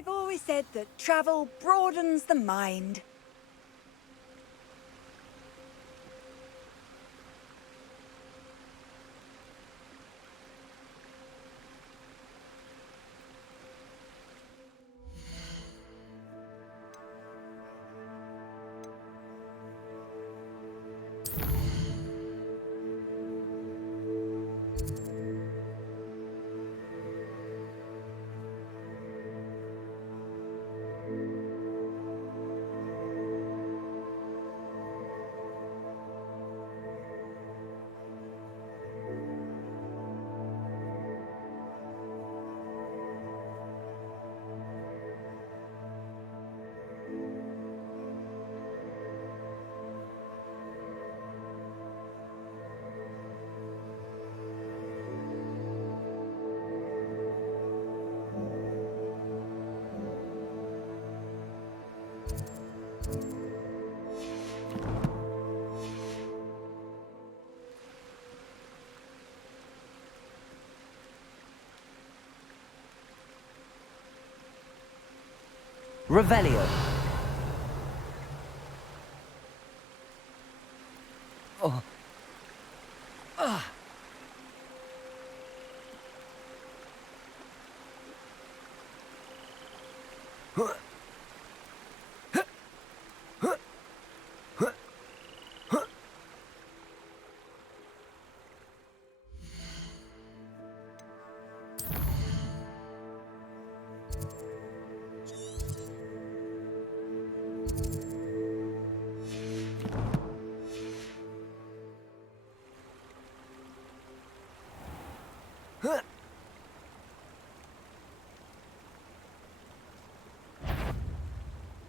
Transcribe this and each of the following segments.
I've always said that travel broadens the mind. Revelio. Oh. Ah.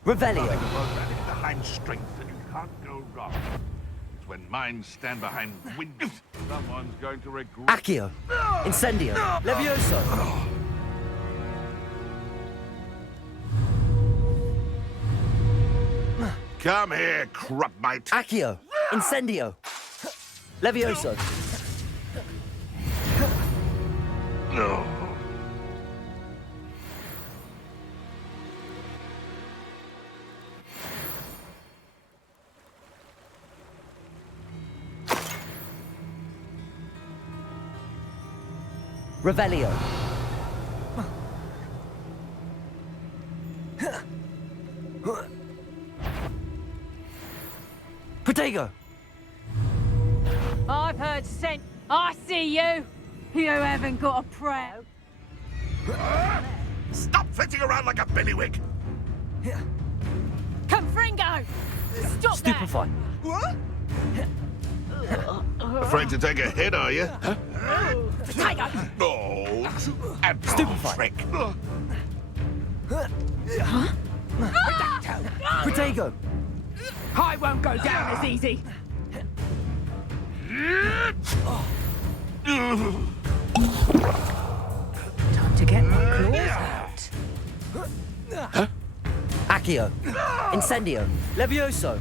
Revelio. Behind strength, and you can't go wrong. It's when minds stand behind wind. Someone's going to regret. Accio. Incendio. Levioso. Come here, crupmite. Accio. Incendio. Levioso. No. Revelio. Protego. I've heard scent. I see you. You haven't got a prayer. Stop flitting around like a billywig. Confringo! Stop Stupefy. that! Afraid to take a hit, are you? Potato! No. And Stupefy. trick. Protego. I won't go down as easy. Time to get my claws out. Accio. Incendio. Levioso.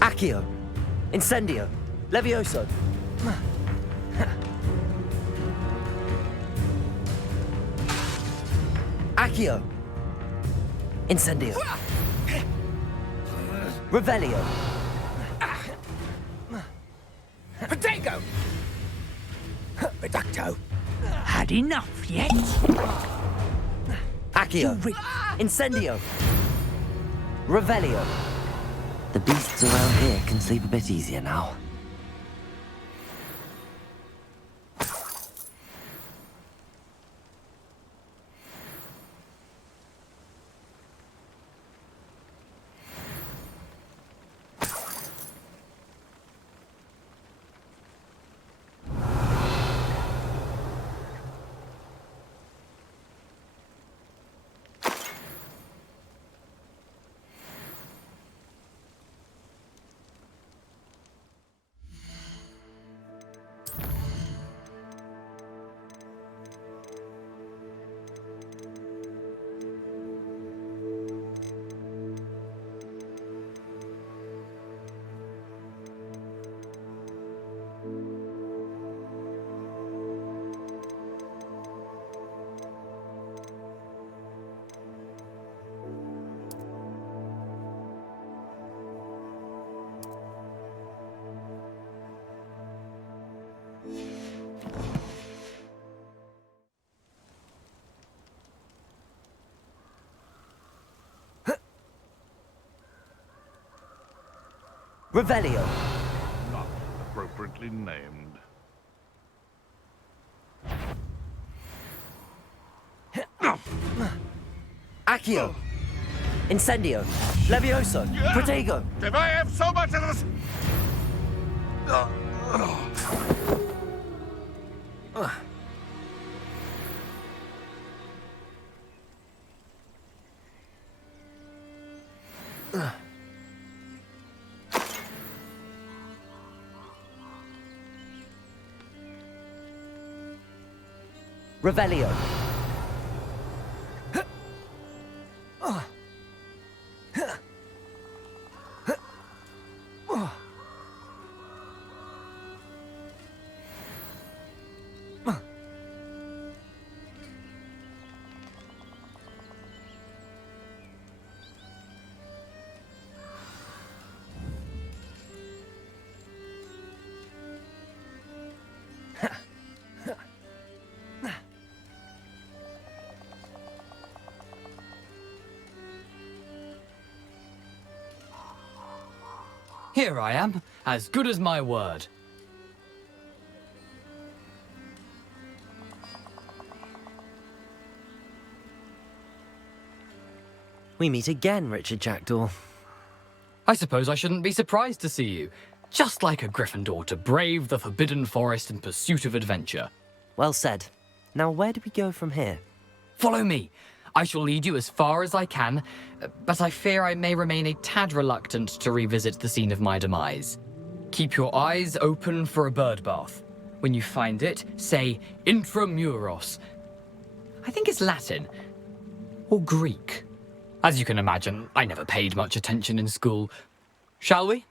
Accio. Incendio. Levioso. Accio. Incendio. Revelio. Potato! Reducto! Had enough yet? Accio. Incendio. Revelio. The beasts around here can sleep a bit easier now. Revelio. Not appropriately named. Accio. Incendio. Levioso. Protego. If I have so much of this... Revelio. Here I am, as good as my word. We meet again, Richard Jackdaw. I suppose I shouldn't be surprised to see you. Just like a Gryffindor to brave the Forbidden Forest in pursuit of adventure. Well said. Now, where do we go from here? Follow me. I shall lead you as far as I can, but I fear I may remain a tad reluctant to revisit the scene of my demise. Keep your eyes open for a bird bath. When you find it, say intramuros. I think it's Latin. Or Greek. As you can imagine, I never paid much attention in school. Shall we?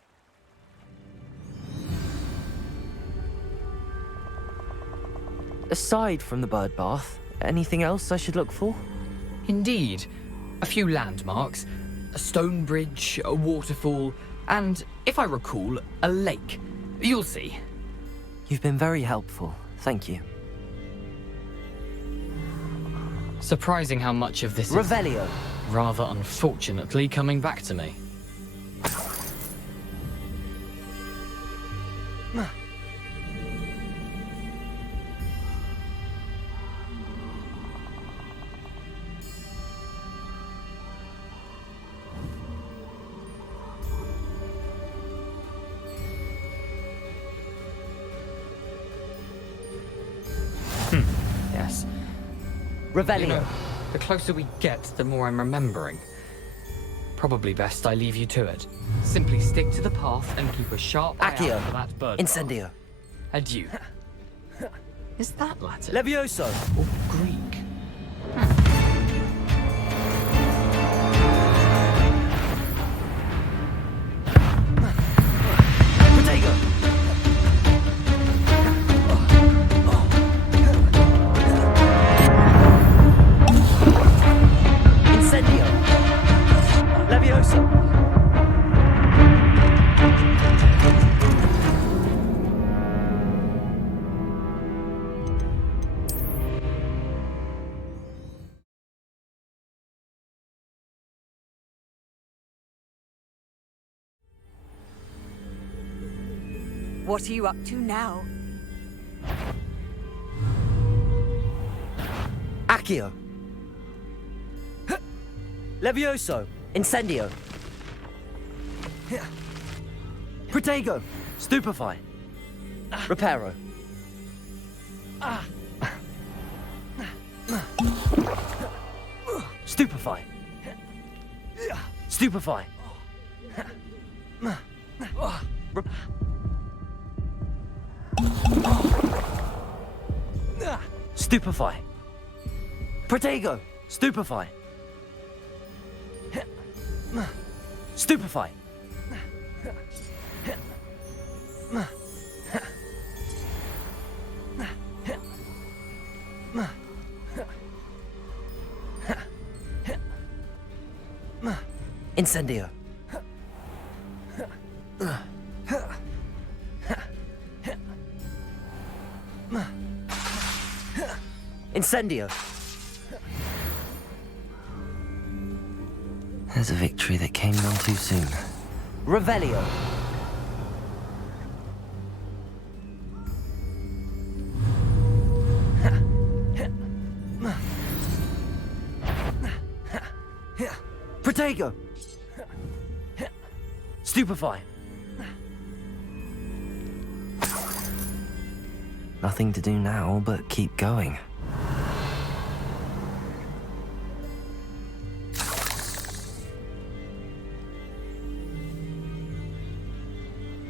Aside from the bird bath, anything else I should look for? Indeed. A few landmarks, a stone bridge, a waterfall, and, if I recall, a lake. You'll see. You've been very helpful. Thank you. Surprising how much of this is, Revelio. rather unfortunately, coming back to me. Yes. Revelio. You know, the closer we get, the more I'm remembering. Probably best I leave you to it. Simply stick to the path and keep a sharp eye Accio. out for that bird. Incendio. Adieu. Is that Latin? Levioso. Or Greek? Protego. Incendio. Levioso. What are you up to now? Accio. Levioso. Incendio. Protego. Stupefy. Reparo. Stupefy. Stupefy. Stupefy. Protego. Stupefy. Stupefy. Incendio. Incendio. There's a victory that came none too soon. Revelio. Protego. Stupefy. Nothing to do now but keep going.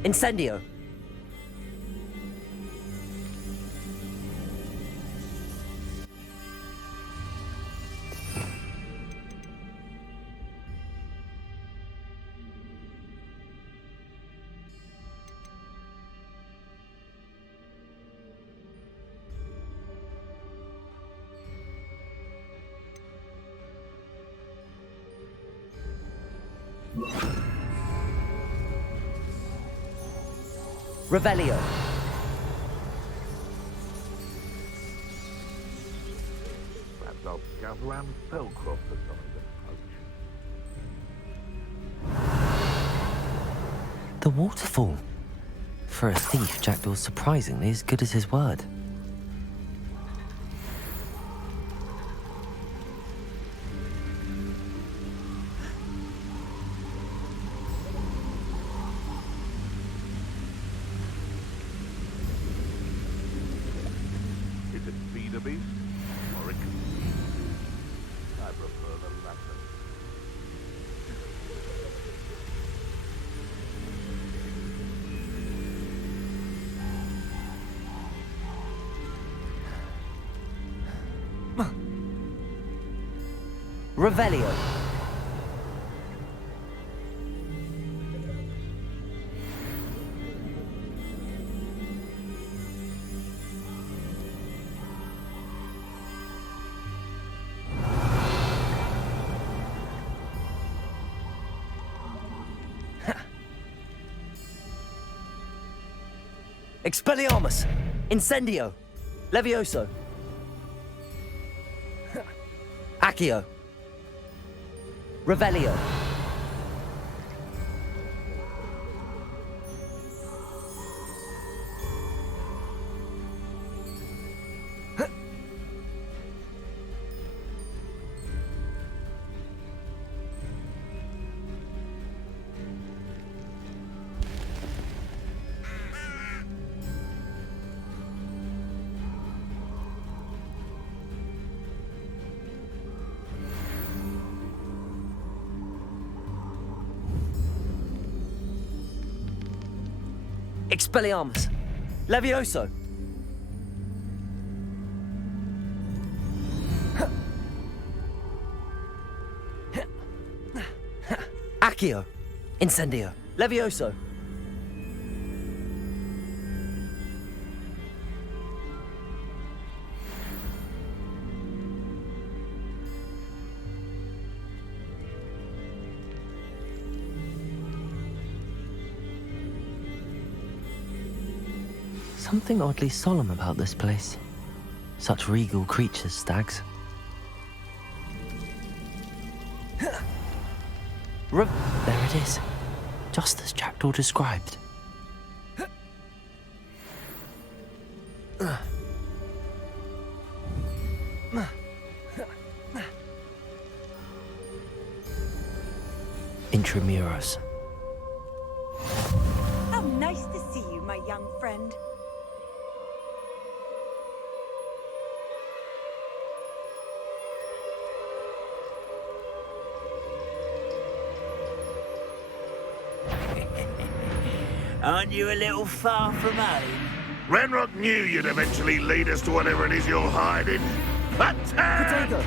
Incendio. Revelio. Perhaps I'll scout around Spellcroft for some of them. The waterfall. For a thief, Jackdaw's surprisingly as good as his word. Is it feed a beast or it can feed? I prefer the latter. Revelio. Expelliarmus! Incendio! Levioso! Accio! Revelio! Expelliarmus! Levioso! Accio! Incendio! Levioso! Something oddly solemn about this place. Such regal creatures, stags. There it is. Just as Jackdaw described. Intramuros. How nice to see you, my young friend. Aren't you a little far from home? Ranrock knew you'd eventually lead us to whatever it is you're hiding. Potato!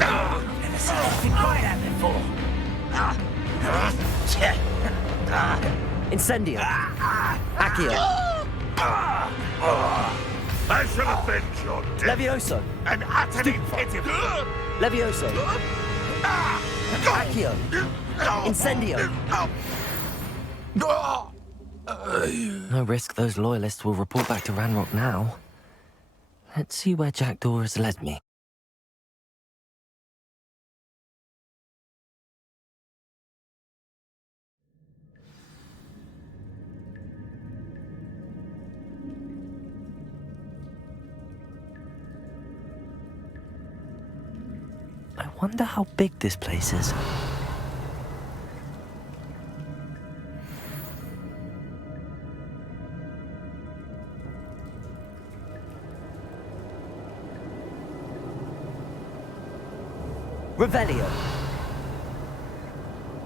Never seen anything like that before. Incendio! Accio! I shall avenge your death. Levioso! And utterly pitiful. Levioso! Accio! Incendio! No risk those loyalists will report back to Ranrock now. Let's see where Jackdaw has led me. I wonder how big this place is. Revelio!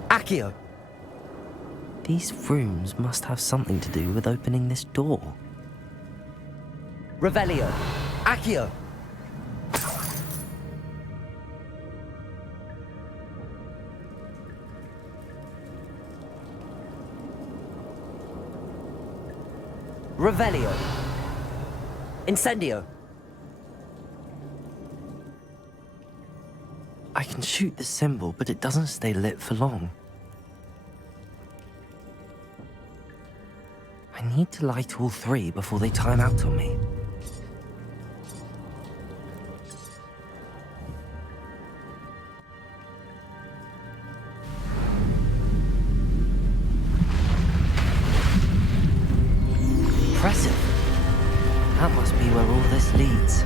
Accio! These rooms must have something to do with opening this door. Revelio! Accio! Revelio! Incendio! I can shoot the symbol, but it doesn't stay lit for long. I need to light all three before they time out on me. impressive. That must be where all this leads.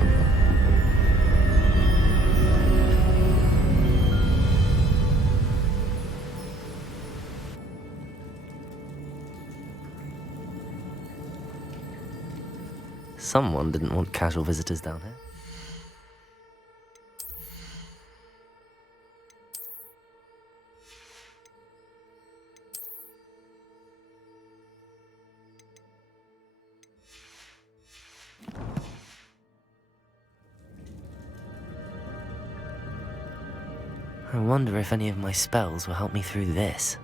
Someone didn't want casual visitors down here. I wonder if any of my spells will help me through this.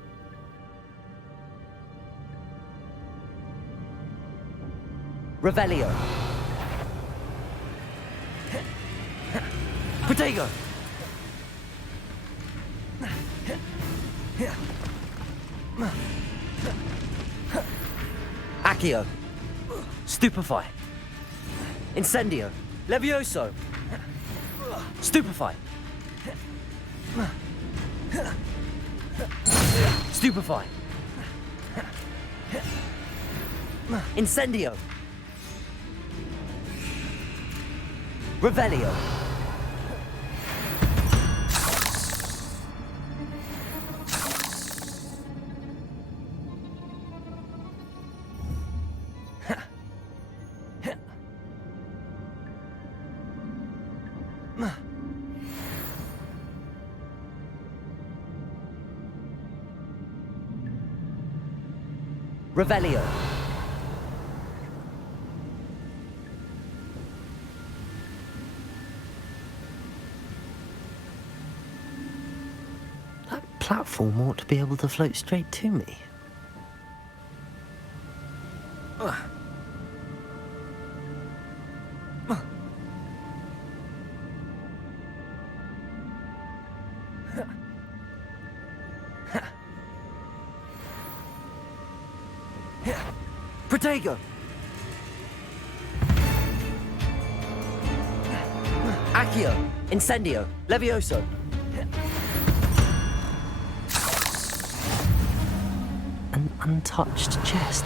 Revelio. Protego. Accio. Stupefy. Incendio. Levioso. Stupefy. Stupefy. Incendio. Revelio. Revelio. That platform ought to be able to float straight to me. Protego. Accio. Incendio. Levioso. An untouched chest.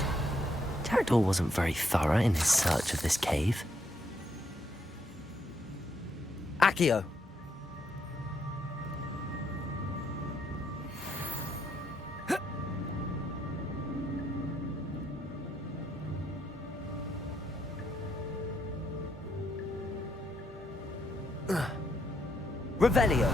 Jackdaw wasn't very thorough in his search of this cave. Accio. Revelio.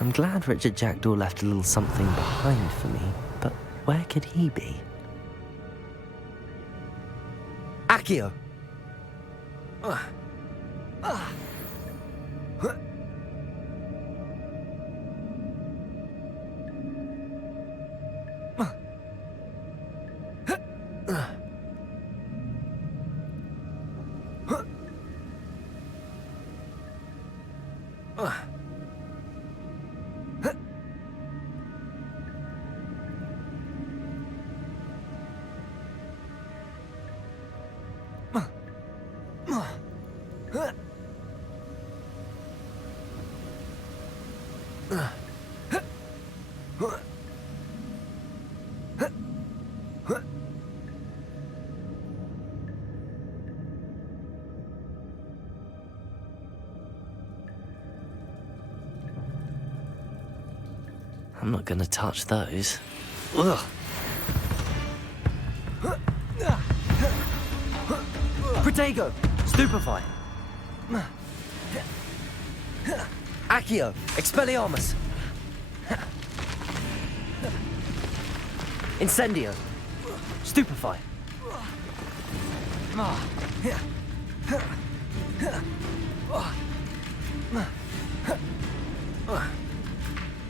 I'm glad Richard Jackdaw left a little something behind for me, but where could he be? Accio. I'm not gonna touch those. Ugh. Protego. Stupefy. Accio. Expelliarmus. Incendio. Stupefy.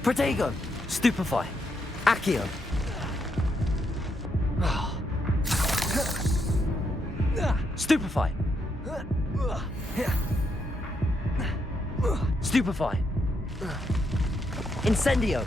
Protego. Stupefy. Accio. Stupefy. Stupefy. Incendio.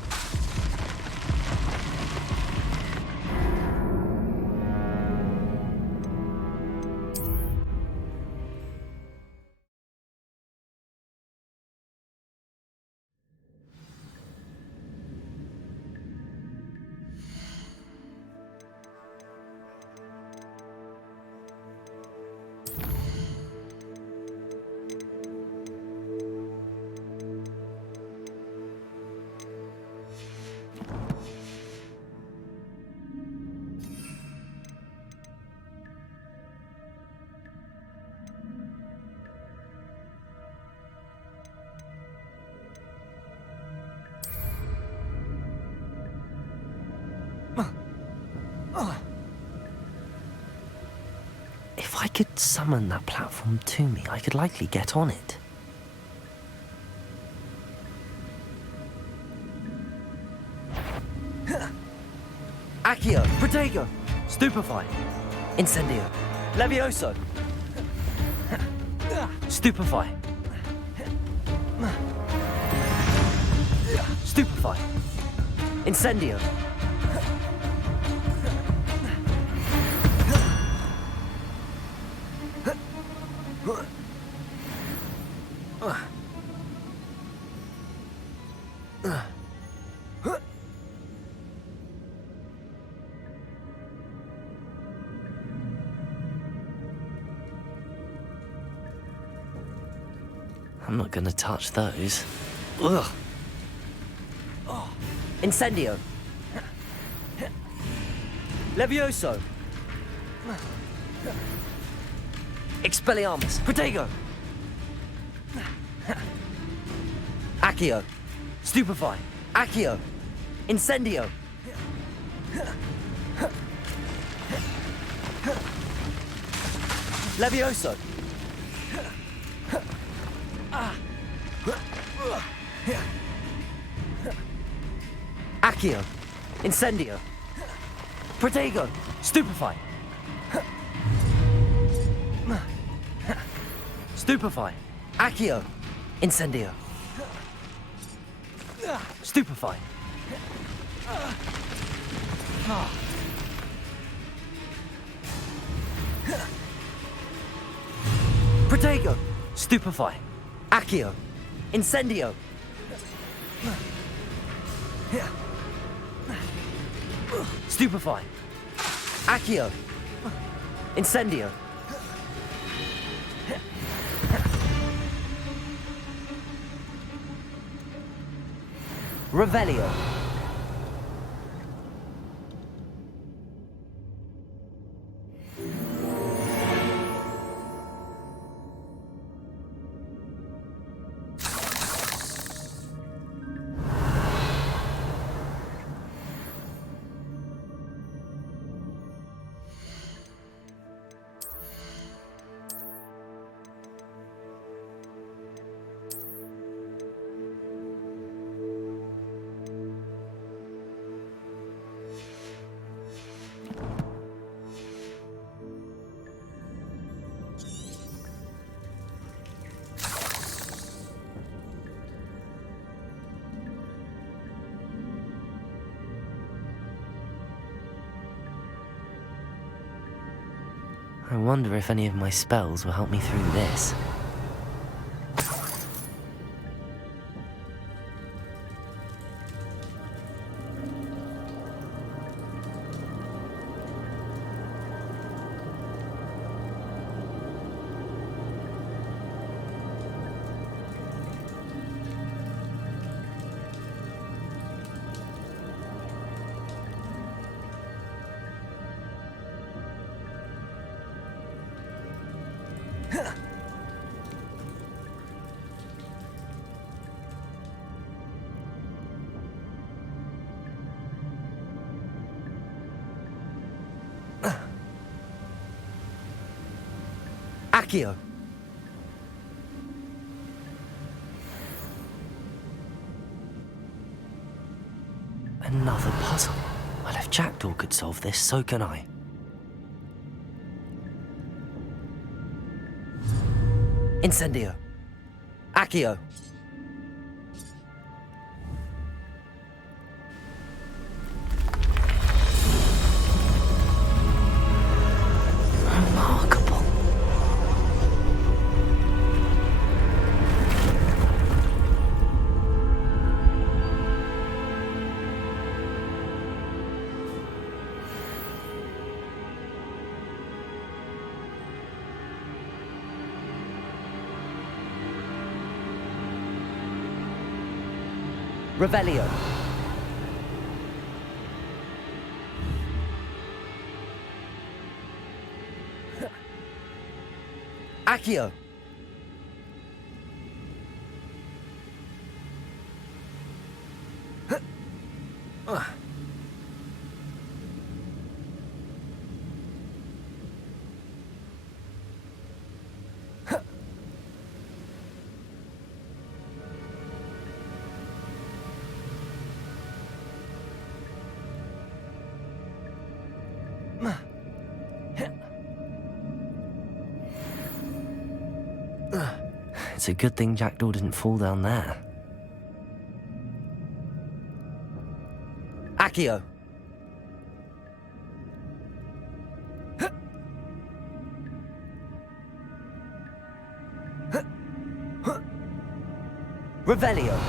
could summon that platform to me, I could likely get on it. Accio! Protego! Stupefy! Incendio! Levioso! Stupefy! Stupefy! Incendio! I'm not gonna touch those. Ugh. Incendio! Levioso! Expelliarmus! Protego! Accio! Stupefy! Accio! Incendio! Levioso! Accio! Incendio! Protego! Stupefy! Stupefy! Accio! Incendio! Stupefy! Protego! Stupefy! Accio! Incendio! Stupefy! Accio! Incendio! Revelio! I wonder if any of my spells will help me through this. Accio! Another puzzle. Well, if Jackdaw could solve this, so can I. Incendio! Accio! Remarkable. Revelio! Accio! It's a good thing Jackdaw didn't fall down there. Accio. Revelio.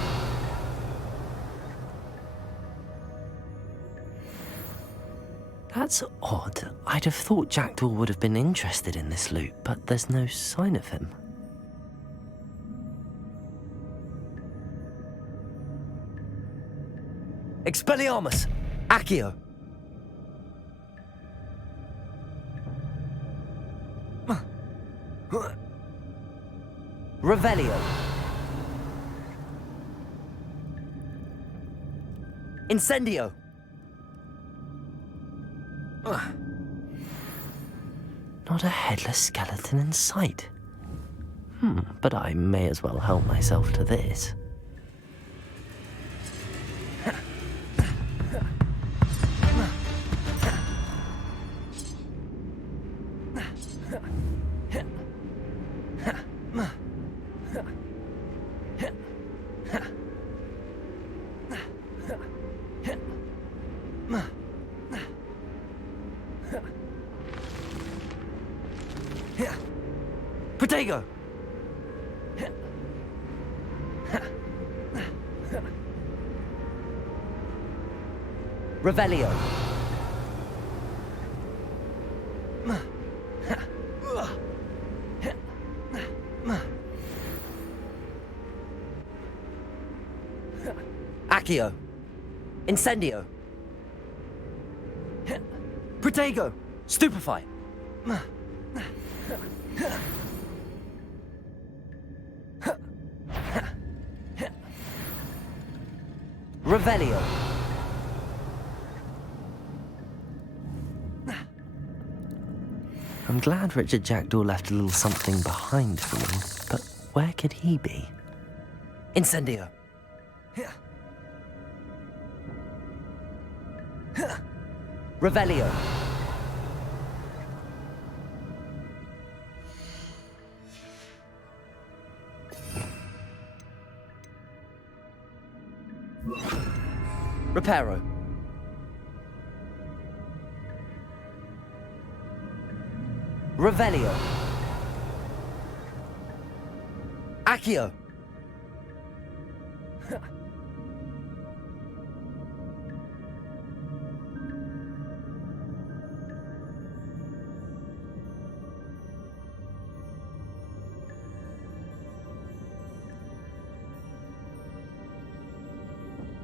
That's odd. I'd have thought Jackdaw would have been interested in this loot, but there's no sign of him. Expelliarmus. Accio. Revelio. Incendio. Not a headless skeleton in sight. But I may as well help myself to this. Protego. Revelio. Accio. Incendio. Protego. Stupefy. Revelio. I'm glad Richard Jackdaw left a little something behind for me, but where could he be? Incendio. Revelio. Reparo. Revelio. Accio.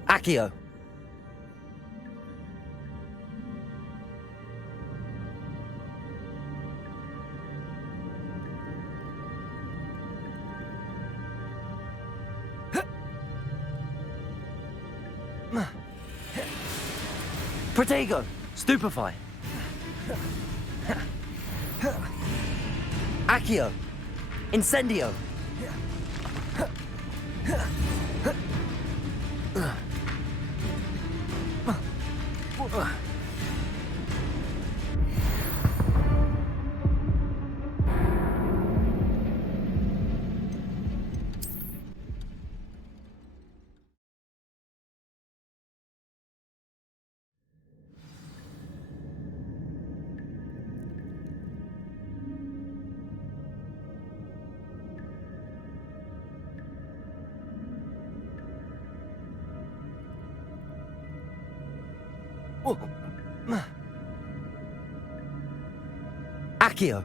Accio. Protego. Stupefy. Accio. Incendio. Accio.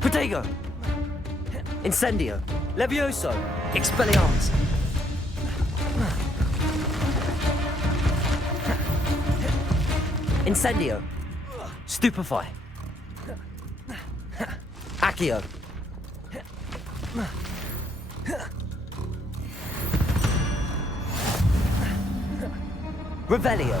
Protego. Incendio. Levioso. Expelliarmus. Incendio. Stupefy. Accio. Revelio.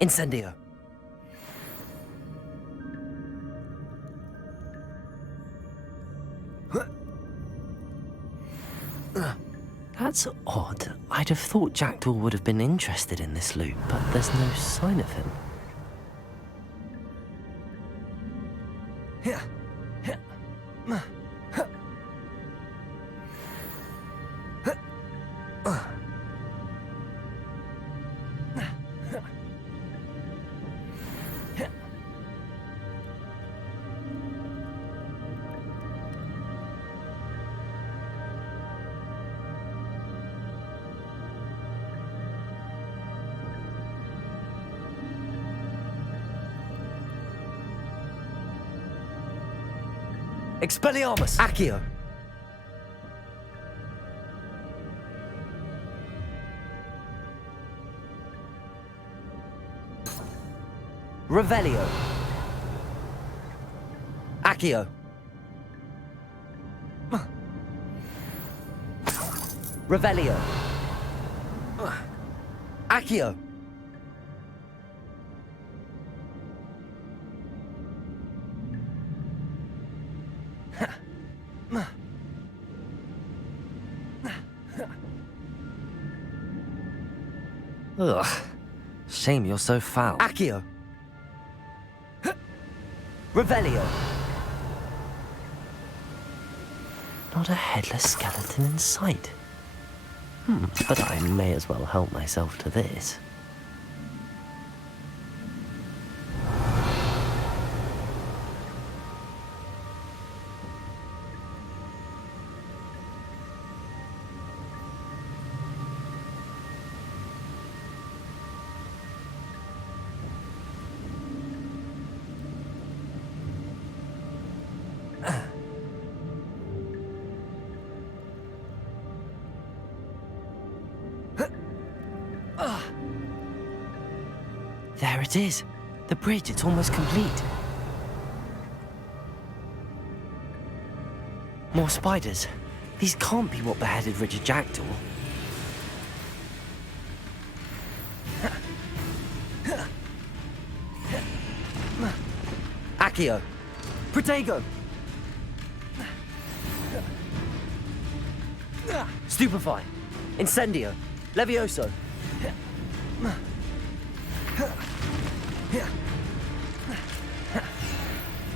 Incendio. That's odd. I'd have thought Jackdaw would have been interested in this loot, but there's no sign of him. Expelliarmus. Accio. Revelio. Accio. Revelio. Accio. Ugh. Shame you're so foul. Accio. Revelio. Not a headless skeleton in sight. But I may as well help myself to this. There it is. The bridge, it's almost complete. More spiders. These can't be what beheaded Richard Jackdaw. Accio. Protego. Stupefy. Incendio. Levioso.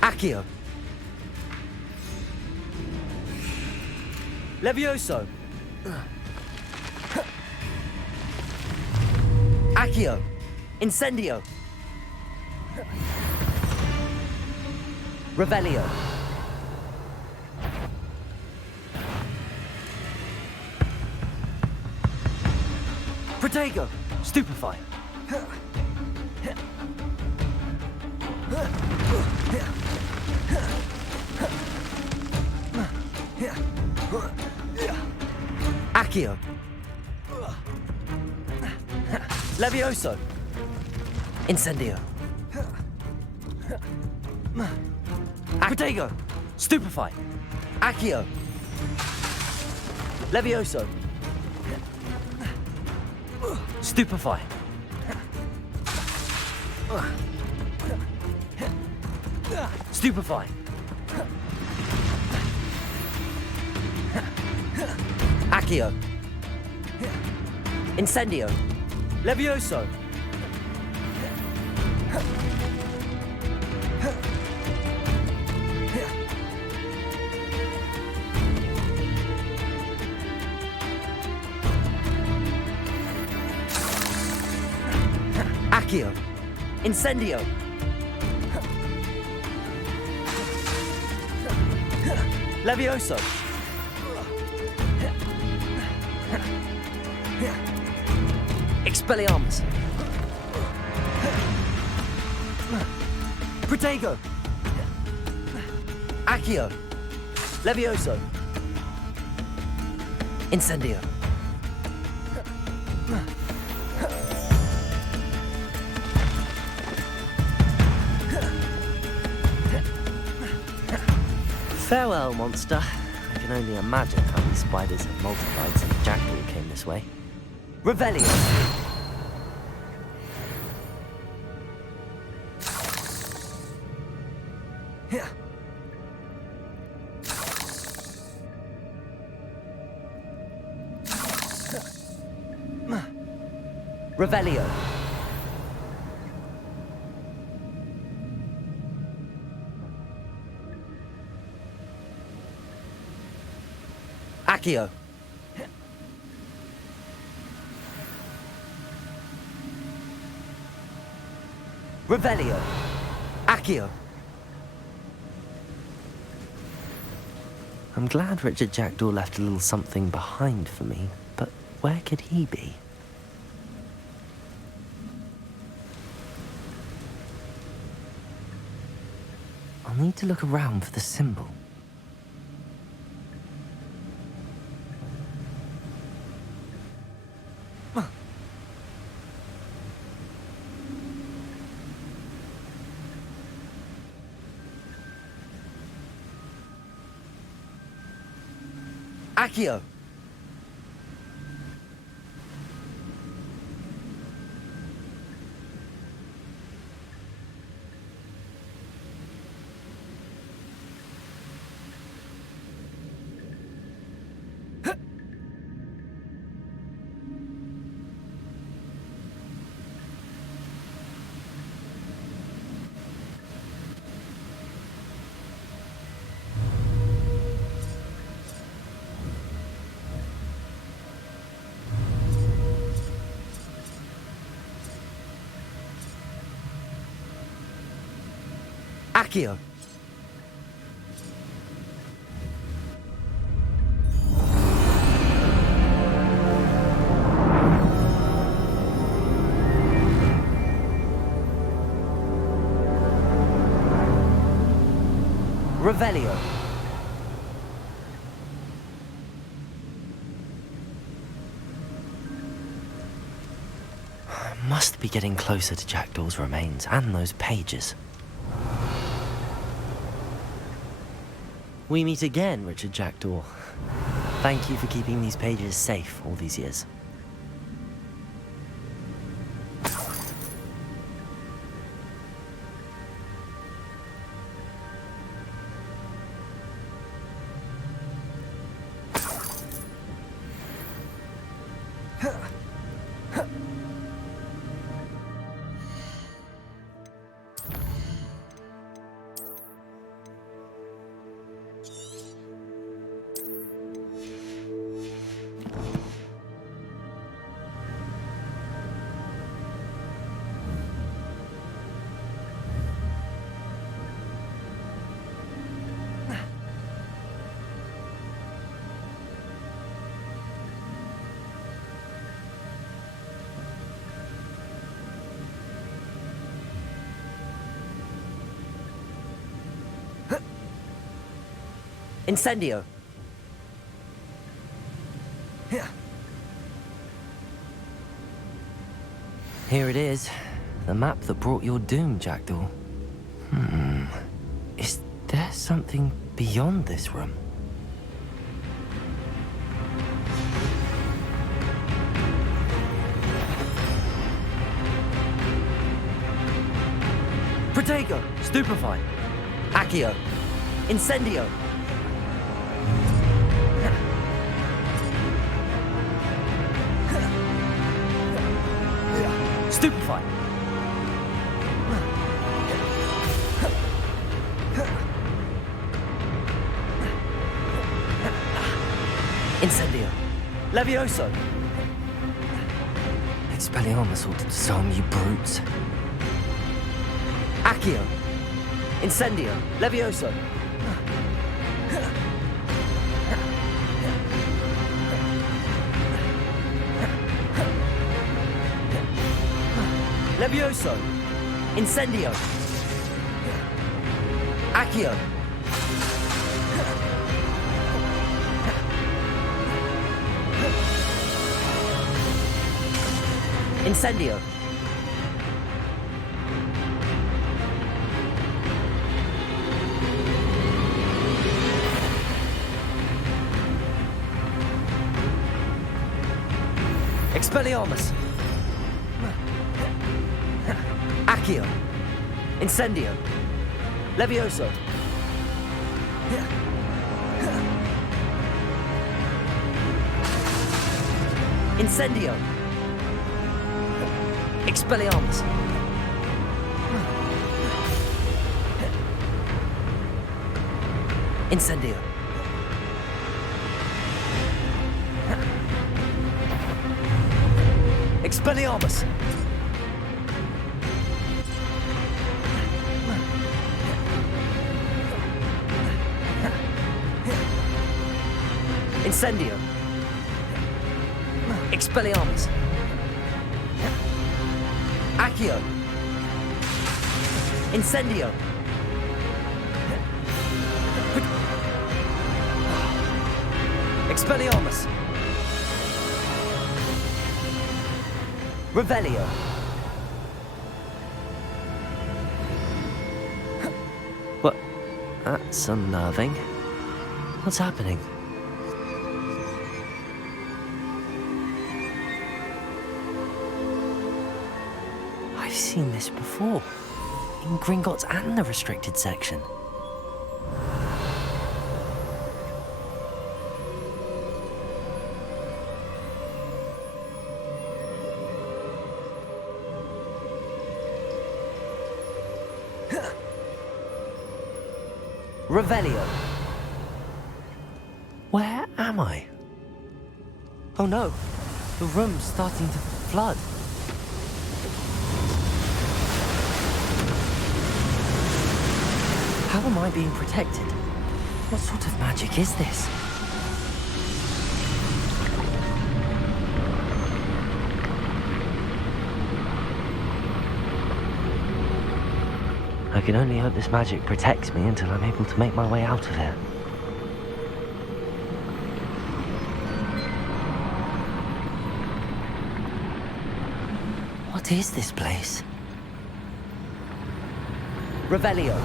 Accio. Levioso. Accio. Incendio. Revelio. Protego. Stupefy. Accio. Levioso. Incendio. Protego. Stupefy. Accio. Levioso. Stupefy. Stupefy. Accio. Incendio. Levioso. Accio. Incendio. Levioso. Expelliarmus. Protego. Accio. Levioso. Incendio. Farewell, monster. I can only imagine how these spiders have multiplied since Jackdaw came this way. Revelio. Revelio. Accio. Revelio. Accio. I'm glad Richard Jackdaw left a little something behind for me, but where could he be? I'll need to look around for the symbol. Accio. Accio. Revelio. Must be getting closer to Jackdaw's remains and those pages. We meet again, Richard Jackdaw. Thank you for keeping these pages safe all these years. Incendio. Here it is. The map that brought your doom, Jackdaw. Is there something beyond this room? Protego. Stupefy. Accio. Incendio. Stupefy. Incendio. Levioso. Expelliarmus ought to disarm you brutes. Accio. Incendio. Levioso. Levioso. Incendio. Accio. Incendio. Expelliarmus! Accio! Incendio! Levioso! Incendio! Expelliarmus! Incendio! Expelliarmus! Incendio! Expelliarmus! Accio! Incendio! Expelliarmus! Revelio! What? That's unnerving. What's happening? I've seen this before. In Gringotts and the restricted section. Revelio. Where am I? Oh no, the room's starting to flood. How am I being protected? What sort of magic is this? I can only hope this magic protects me until I'm able to make my way out of here. What is this place? Revelio.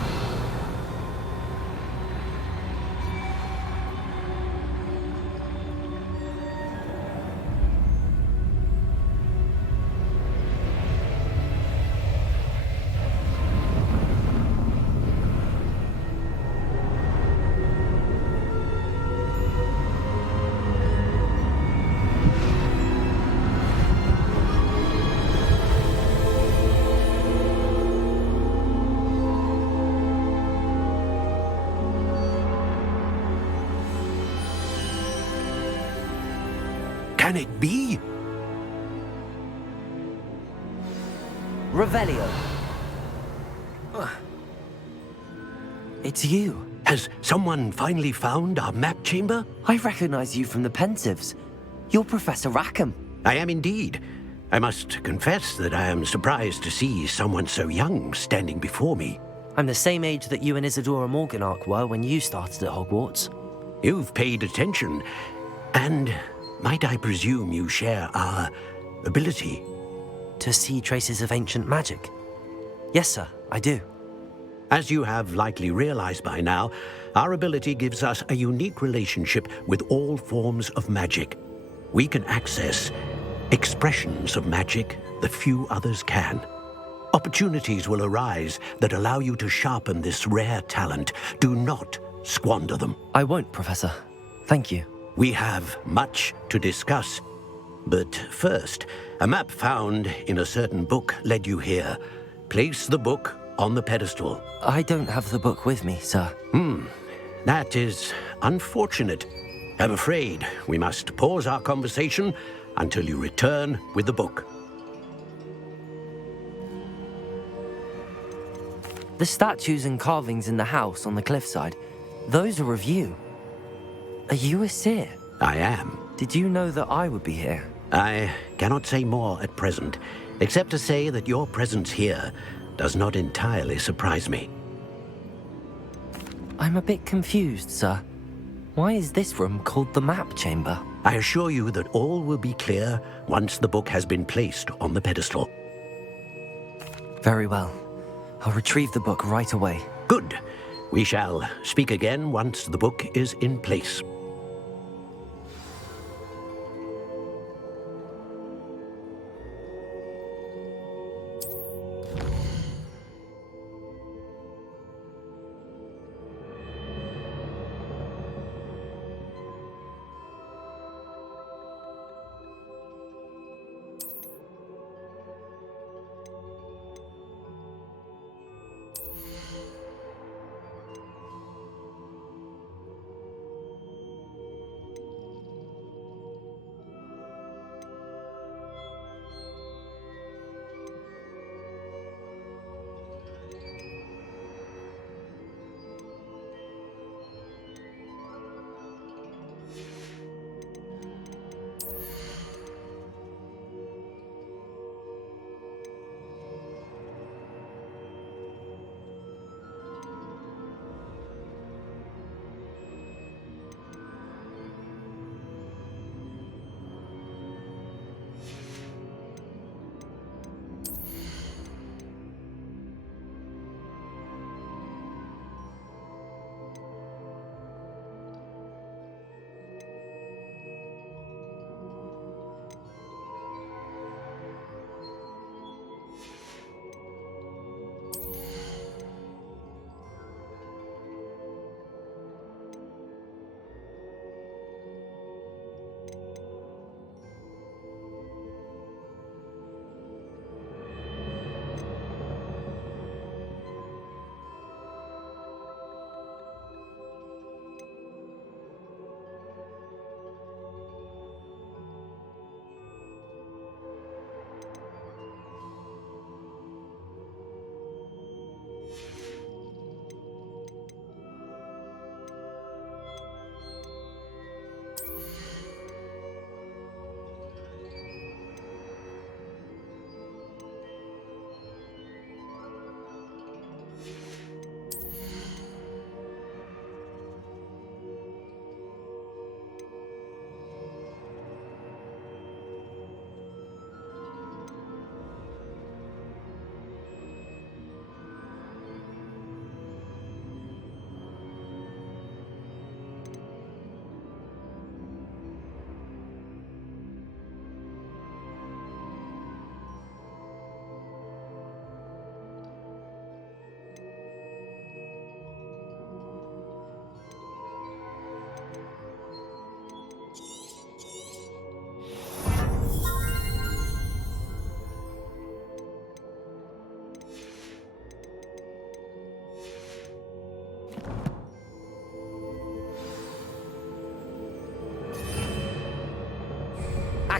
Can it be? Revelio. It's you. Has someone finally found our map chamber? I recognize you from the Pensives. You're Professor Rackham. I am indeed. I must confess that I am surprised to see someone so young standing before me. I'm the same age that you and Isadora Morganach were when you started at Hogwarts. You've paid attention, and might I presume you share our ability? To see traces of ancient magic? Yes, sir, I do. As you have likely realized by now, our ability gives us a unique relationship with all forms of magic. We can access expressions of magic that few others can. Opportunities will arise that allow you to sharpen this rare talent. Do not squander them. I won't, Professor. Thank you. We have much to discuss. But first, a map found in a certain book led you here. Place the book on the pedestal. I don't have the book with me, sir. That is unfortunate. I'm afraid we must pause our conversation until you return with the book. The statues and carvings in the house on the cliffside, those are of you. Are you a seer? I am. Did you know that I would be here? I cannot say more at present, except to say that your presence here does not entirely surprise me. I'm a bit confused, sir. Why is this room called the map chamber? I assure you that all will be clear once the book has been placed on the pedestal. Very well. I'll retrieve the book right away. Good. We shall speak again once the book is in place.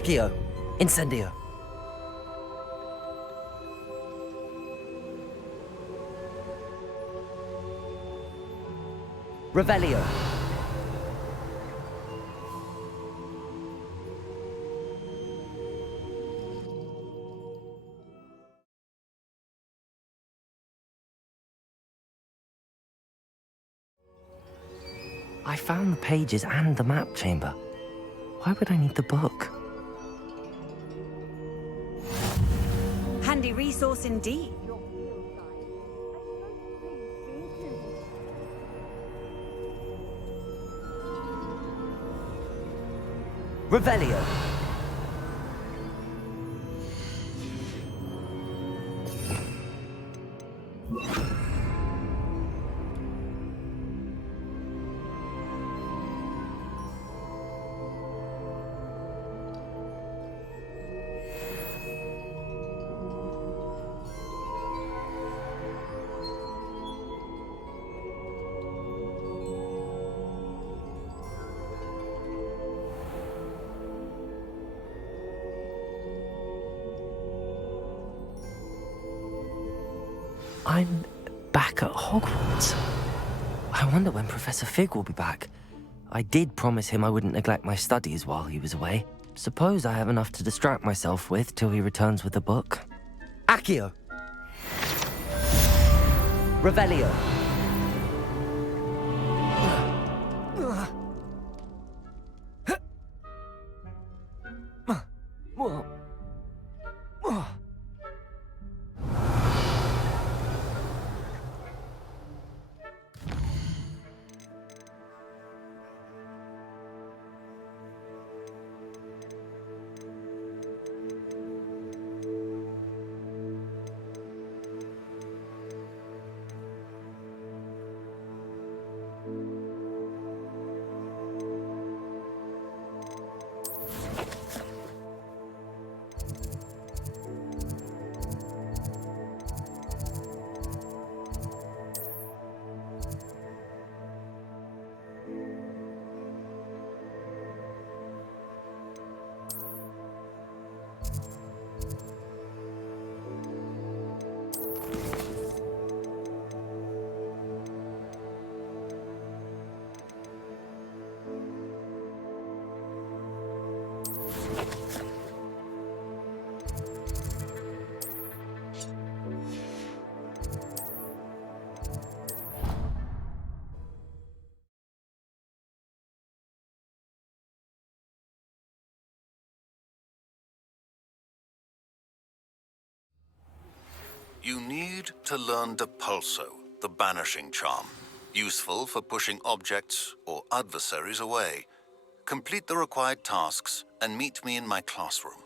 Accio. Incendio. Revelio. I found the pages and the map chamber. Why would I need the book? Handy resource indeed. Revelio. I'm back at Hogwarts. I wonder when Professor Fig will be back. I did promise him I wouldn't neglect my studies while he was away. Suppose I have enough to distract myself with till he returns with a book. Accio. Revelio. You need to learn Depulso, the banishing charm, useful for pushing objects or adversaries away. Complete the required tasks and meet me in my classroom.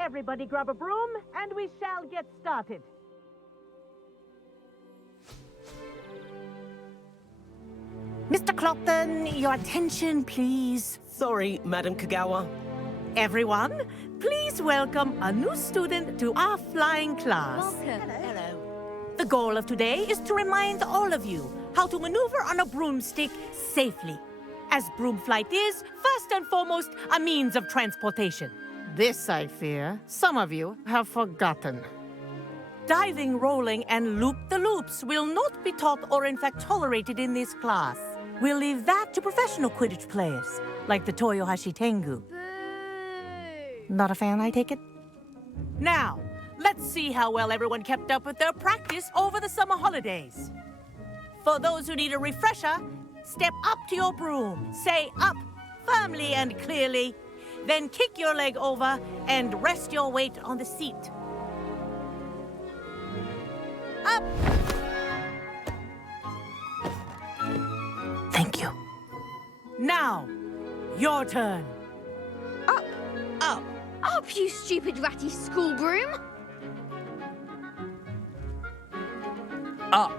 Everybody grab a broom and we shall get started. Mr. Clopton, your attention, please. Sorry, Madam Kagawa. Everyone, please welcome a new student to our flying class. Welcome. Hello. The goal of today is to remind all of you how to maneuver on a broomstick safely, as broom flight is, first and foremost, a means of transportation. This, I fear, some of you have forgotten. Diving, rolling, and loop-the-loops will not be taught or in fact tolerated in this class. We'll leave that to professional Quidditch players, like the Toyohashi Tengu. Not a fan, I take it? Now, let's see how well everyone kept up with their practice over the summer holidays. For those who need a refresher, step up to your broom, say up firmly and clearly, then kick your leg over and rest your weight on the seat. Up! Thank you. Now, your turn. Up. Up. Up, you stupid ratty school broom. Up.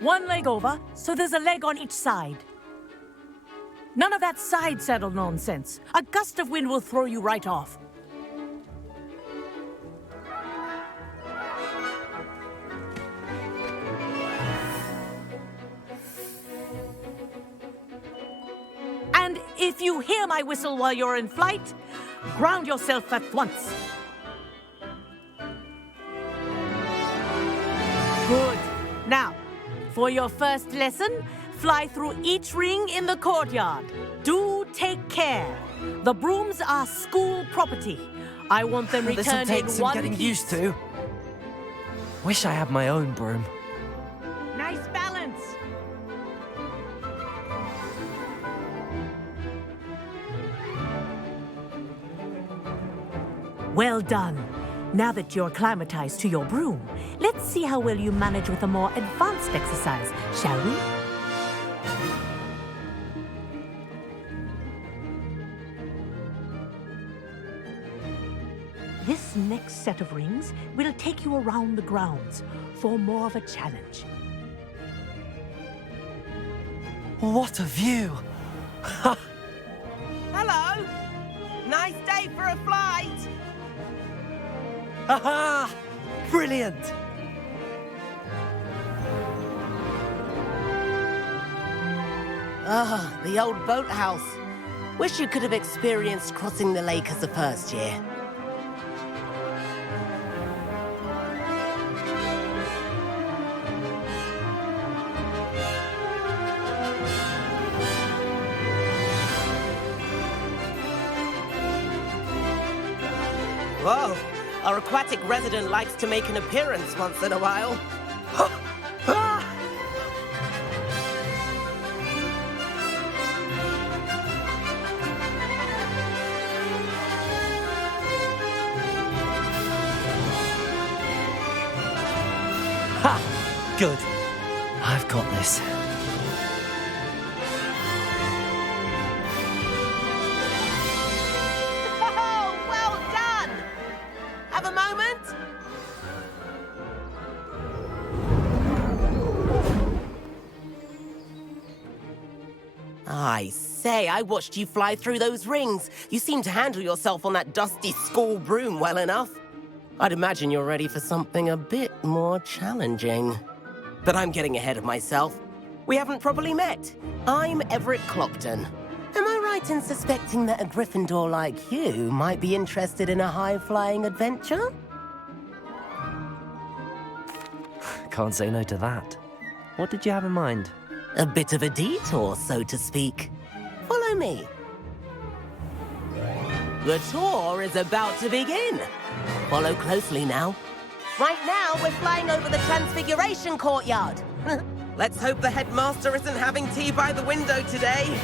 One leg over, so there's a leg on each side. None of that side saddle nonsense. A gust of wind will throw you right off. And if you hear my whistle while you're in flight, ground yourself at once. Good. Now, for your first lesson, fly through each ring in the courtyard. Do take care. The brooms are school property. I want them returned in This'll take some one getting piece. used to. Wish I had my own broom. Nice balance. Well done. Now that you're acclimatized to your broom, let's see how well you manage with a more advanced exercise, shall we? This next set of rings will take you around the grounds for more of a challenge. What a view! Hello. Nice day for a flight. Aha! Brilliant! Ah, the old boathouse. Wish you could have experienced crossing the lake as a first year. Whoa, our aquatic resident likes to make an appearance once in a while. Ha! Good. I've got this. Oh, well done! Have a moment? I say, I watched you fly through those rings. You seem to handle yourself on that dusty school broom well enough. I'd imagine you're ready for something a bit more challenging. But I'm getting ahead of myself. We haven't properly met. I'm Everett Clopton. Am I right in suspecting that a Gryffindor like you might be interested in a high-flying adventure? Can't say no to that. What did you have in mind? A bit of a detour, so to speak. Follow me. The tour is about to begin. Follow closely now. Right now, we're flying over the Transfiguration Courtyard. Let's hope the headmaster isn't having tea by the window today.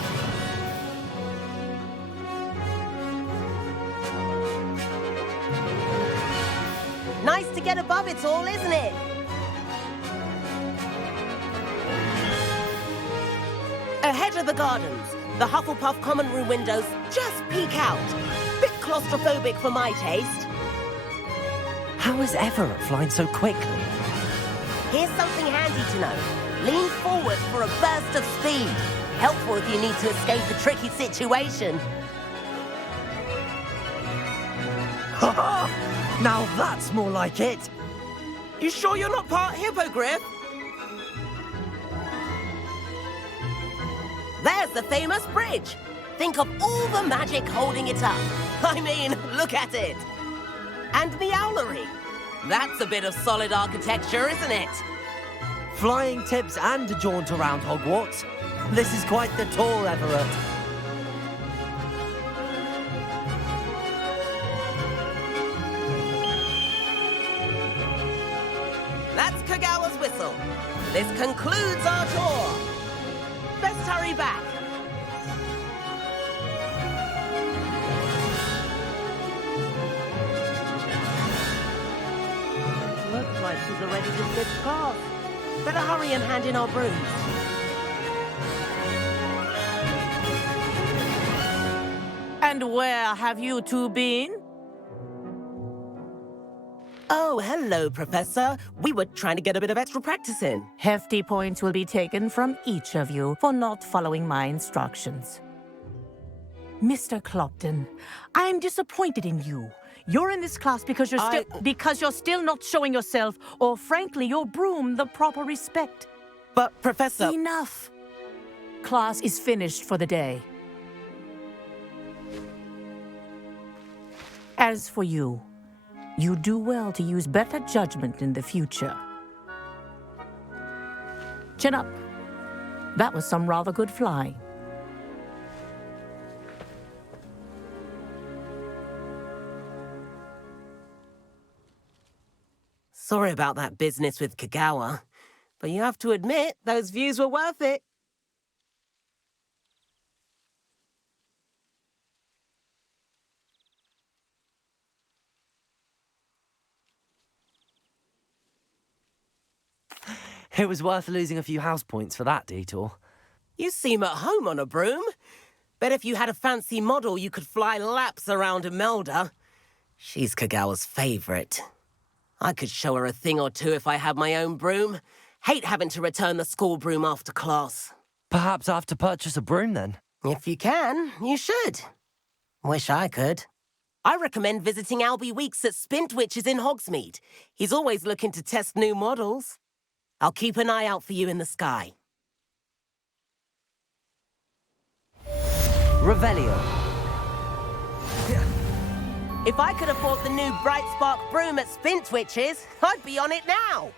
Nice to get above it all, isn't it? Ahead of the gardens, the Hufflepuff common room windows just peek out. Bit claustrophobic for my taste. How is Everett flying so quickly? Here's something handy to know. Lean forward for a burst of speed. Helpful if you need to escape a tricky situation. Now that's more like it! You sure you're not part hippogriff? There's the famous bridge. Think of all the magic holding it up. I mean, look at it. And the owlery. That's a bit of solid architecture, isn't it? Flying tips and a jaunt around Hogwarts. This is quite the tour, Everett. That's Kagawa's whistle. This concludes our tour. Best hurry back. Looks like she's already dismissed class. Better hurry and hand in our brooms. And where have you two been? Oh, hello, Professor. We were trying to get a bit of extra practice in. Hefty points will be taken from each of you for not following my instructions. Mr. Clopton, I'm disappointed in you. You're in this class because you're still not showing yourself, or frankly, your broom, the proper respect. But, Professor... Enough. Class is finished for the day. As for you, you do well to use better judgment in the future. Chin up. That was some rather good flying. Sorry about that business with Kagawa, but you have to admit those views were worth it. It was worth losing a few house points for that detour. You seem at home on a broom. Bet if you had a fancy model, you could fly laps around Imelda. She's Kagawa's favorite. I could show her a thing or two if I had my own broom. Hate having to return the school broom after class. Perhaps I have to purchase a broom then. If you can, you should. Wish I could. I recommend visiting Albie Weeks at Spintwitches in Hogsmeade. He's always looking to test new models. I'll keep an eye out for you in the sky. Revelio. If I could afford the new Bright Spark broom at Spintwitches, I'd be on it now.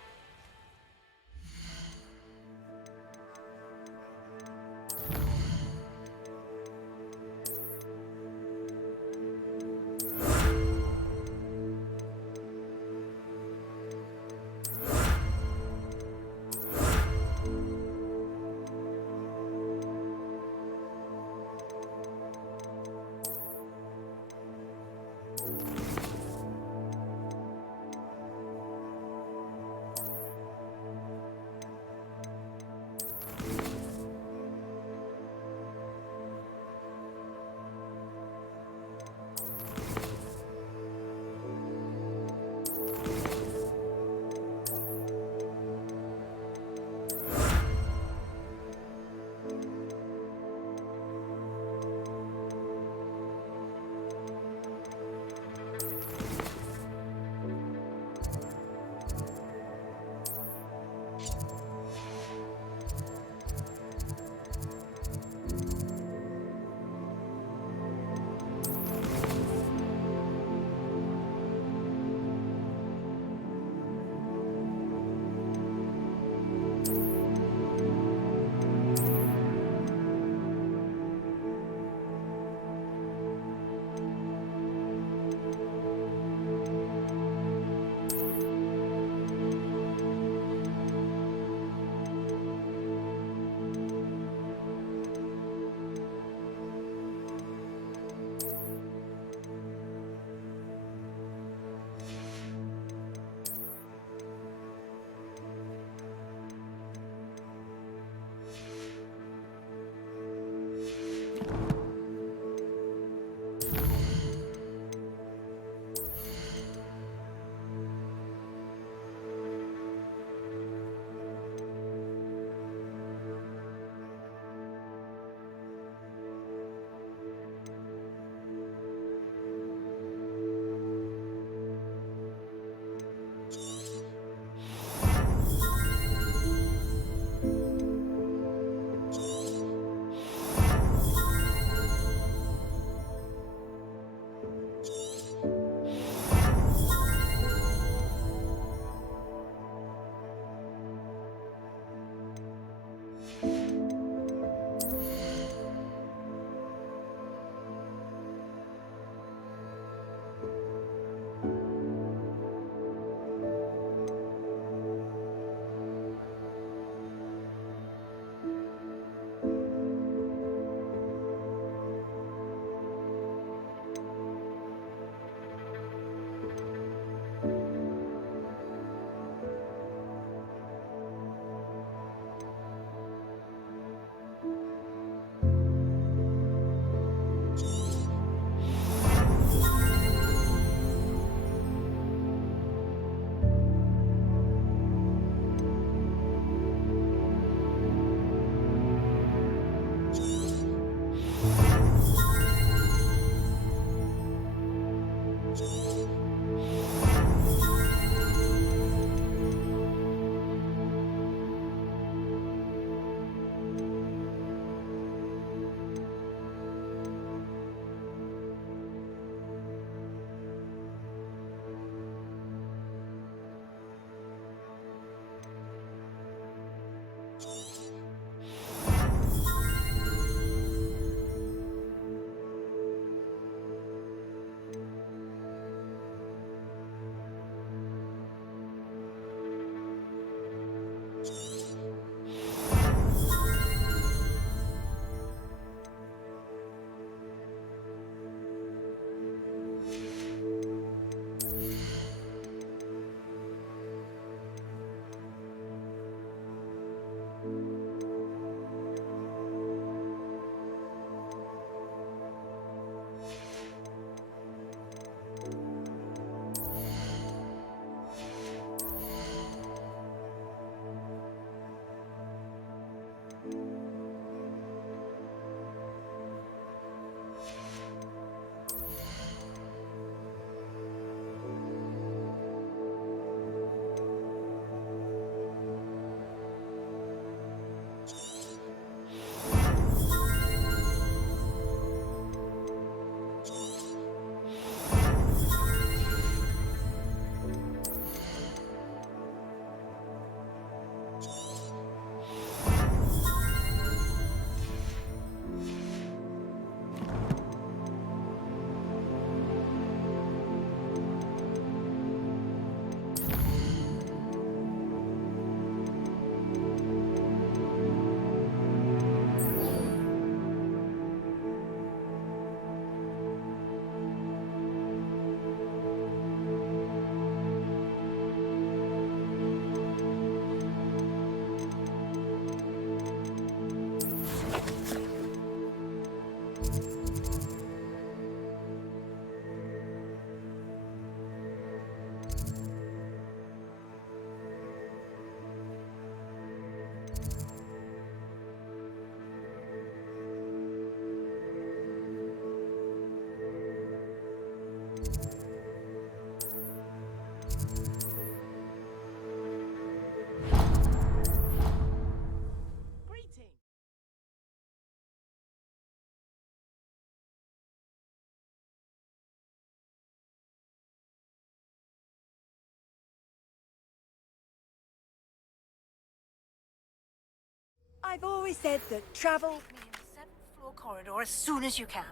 I've always said that travel... Me in the 7th floor corridor as soon as you can.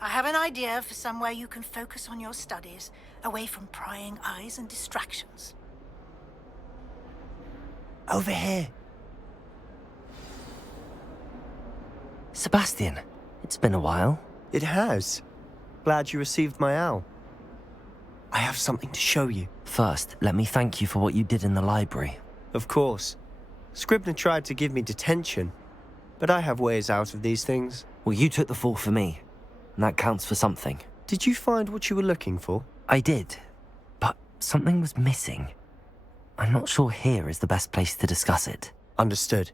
I have an idea for somewhere you can focus on your studies, away from prying eyes and distractions. Over here. Sebastian, it's been a while. It has. Glad you received my owl. I have something to show you. First, let me thank you for what you did in the library. Of course. Scribner tried to give me detention, but I have ways out of these things. Well, you took the fall for me, and that counts for something. Did you find what you were looking for? I did, but something was missing. I'm not sure here is the best place to discuss it. Understood.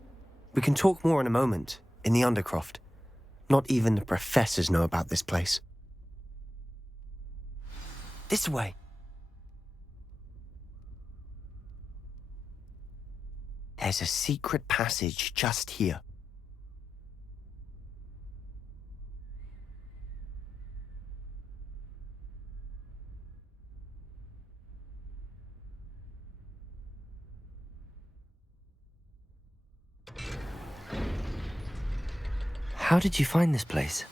We can talk more in a moment, in the Undercroft. Not even the professors know about this place. This way. There's a secret passage just here. How did you find this place?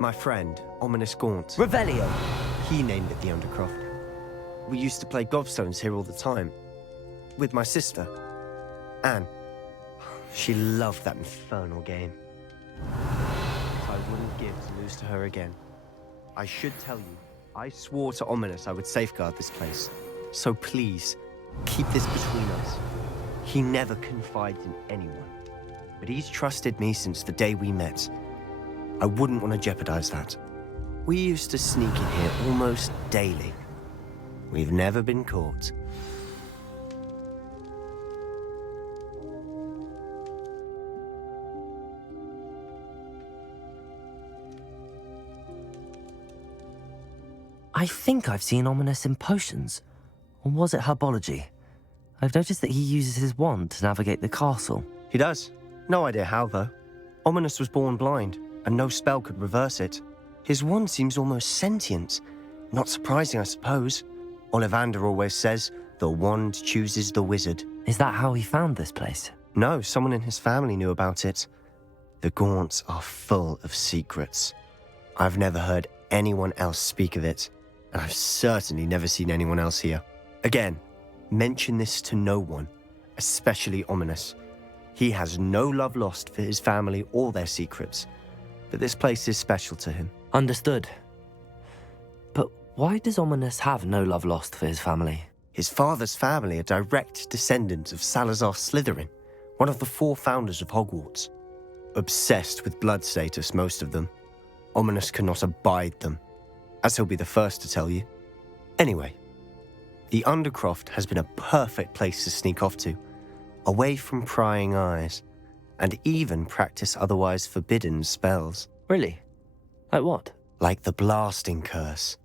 My friend, Ominous Gaunt. Revelio! He named it the Undercroft. We used to play gobstones here all the time. With my sister, Anne. She loved that infernal game. I wouldn't give to lose to her again. I should tell you, I swore to Ominous I would safeguard this place. So please, keep this between us. He never confided in anyone. But he's trusted me since the day we met. I wouldn't want to jeopardize that. We used to sneak in here almost daily. We've never been caught. I think I've seen Ominous in potions. Or was it herbology? I've noticed that he uses his wand to navigate the castle. He does. No idea how, though. Ominous was born blind, and no spell could reverse it. His wand seems almost sentient. Not surprising, I suppose. Ollivander always says, the wand chooses the wizard. Is that how he found this place? No, someone in his family knew about it. The Gaunts are full of secrets. I've never heard anyone else speak of it, and I've certainly never seen anyone else here. Again, mention this to no one, especially Ominous. He has no love lost for his family or their secrets, but this place is special to him. Understood. But why does Ominous have no love lost for his family? His father's family are direct descendants of Salazar Slytherin, one of the 4 founders of Hogwarts. Obsessed with blood status, most of them. Ominous cannot abide them, as he'll be the first to tell you. Anyway, the Undercroft has been a perfect place to sneak off to, away from prying eyes, and even practice otherwise forbidden spells. Really? Like what? Like the blasting curse.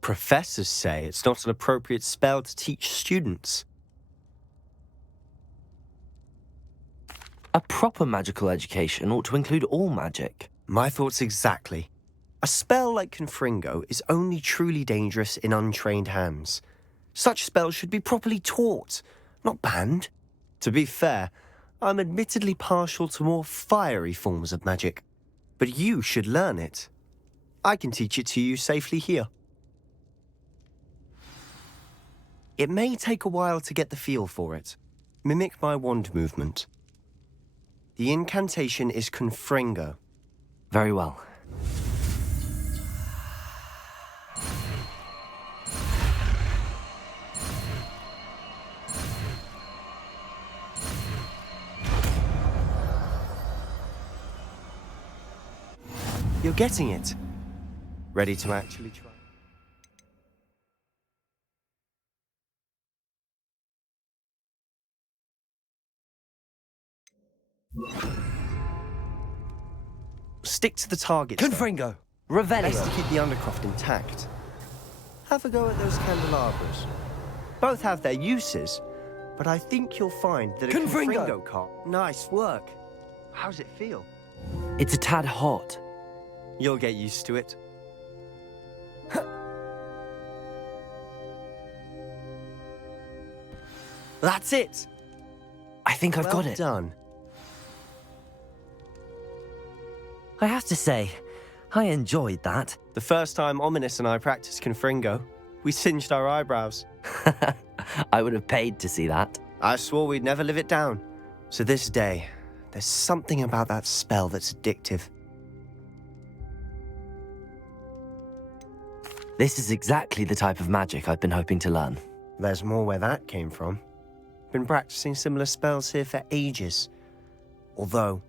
Professors say it's not an appropriate spell to teach students. A proper magical education ought to include all magic. My thoughts exactly. A spell like Confringo is only truly dangerous in untrained hands. Such spells should be properly taught, not banned. To be fair, I'm admittedly partial to more fiery forms of magic. But you should learn it. I can teach it to you safely here. It may take a while to get the feel for it. Mimic my wand movement. The incantation is Confringo. Very well. You're getting it. Ready to actually try? Stick to the target. Confringo! Revelio! Best to keep the Undercroft intact. Have a go at those candelabras. Both have their uses, but I think you'll find that a Confringo cart... Nice work. How's it feel? It's a tad hot. You'll get used to it. That's it! I think I've got it. Well done. I have to say, I enjoyed that. The first time Ominous and I practiced Confringo, we singed our eyebrows. I would have paid to see that. I swore we'd never live it down. So this day, there's something about that spell that's addictive. This is exactly the type of magic I've been hoping to learn. There's more where that came from. Been practicing similar spells here for ages. Although,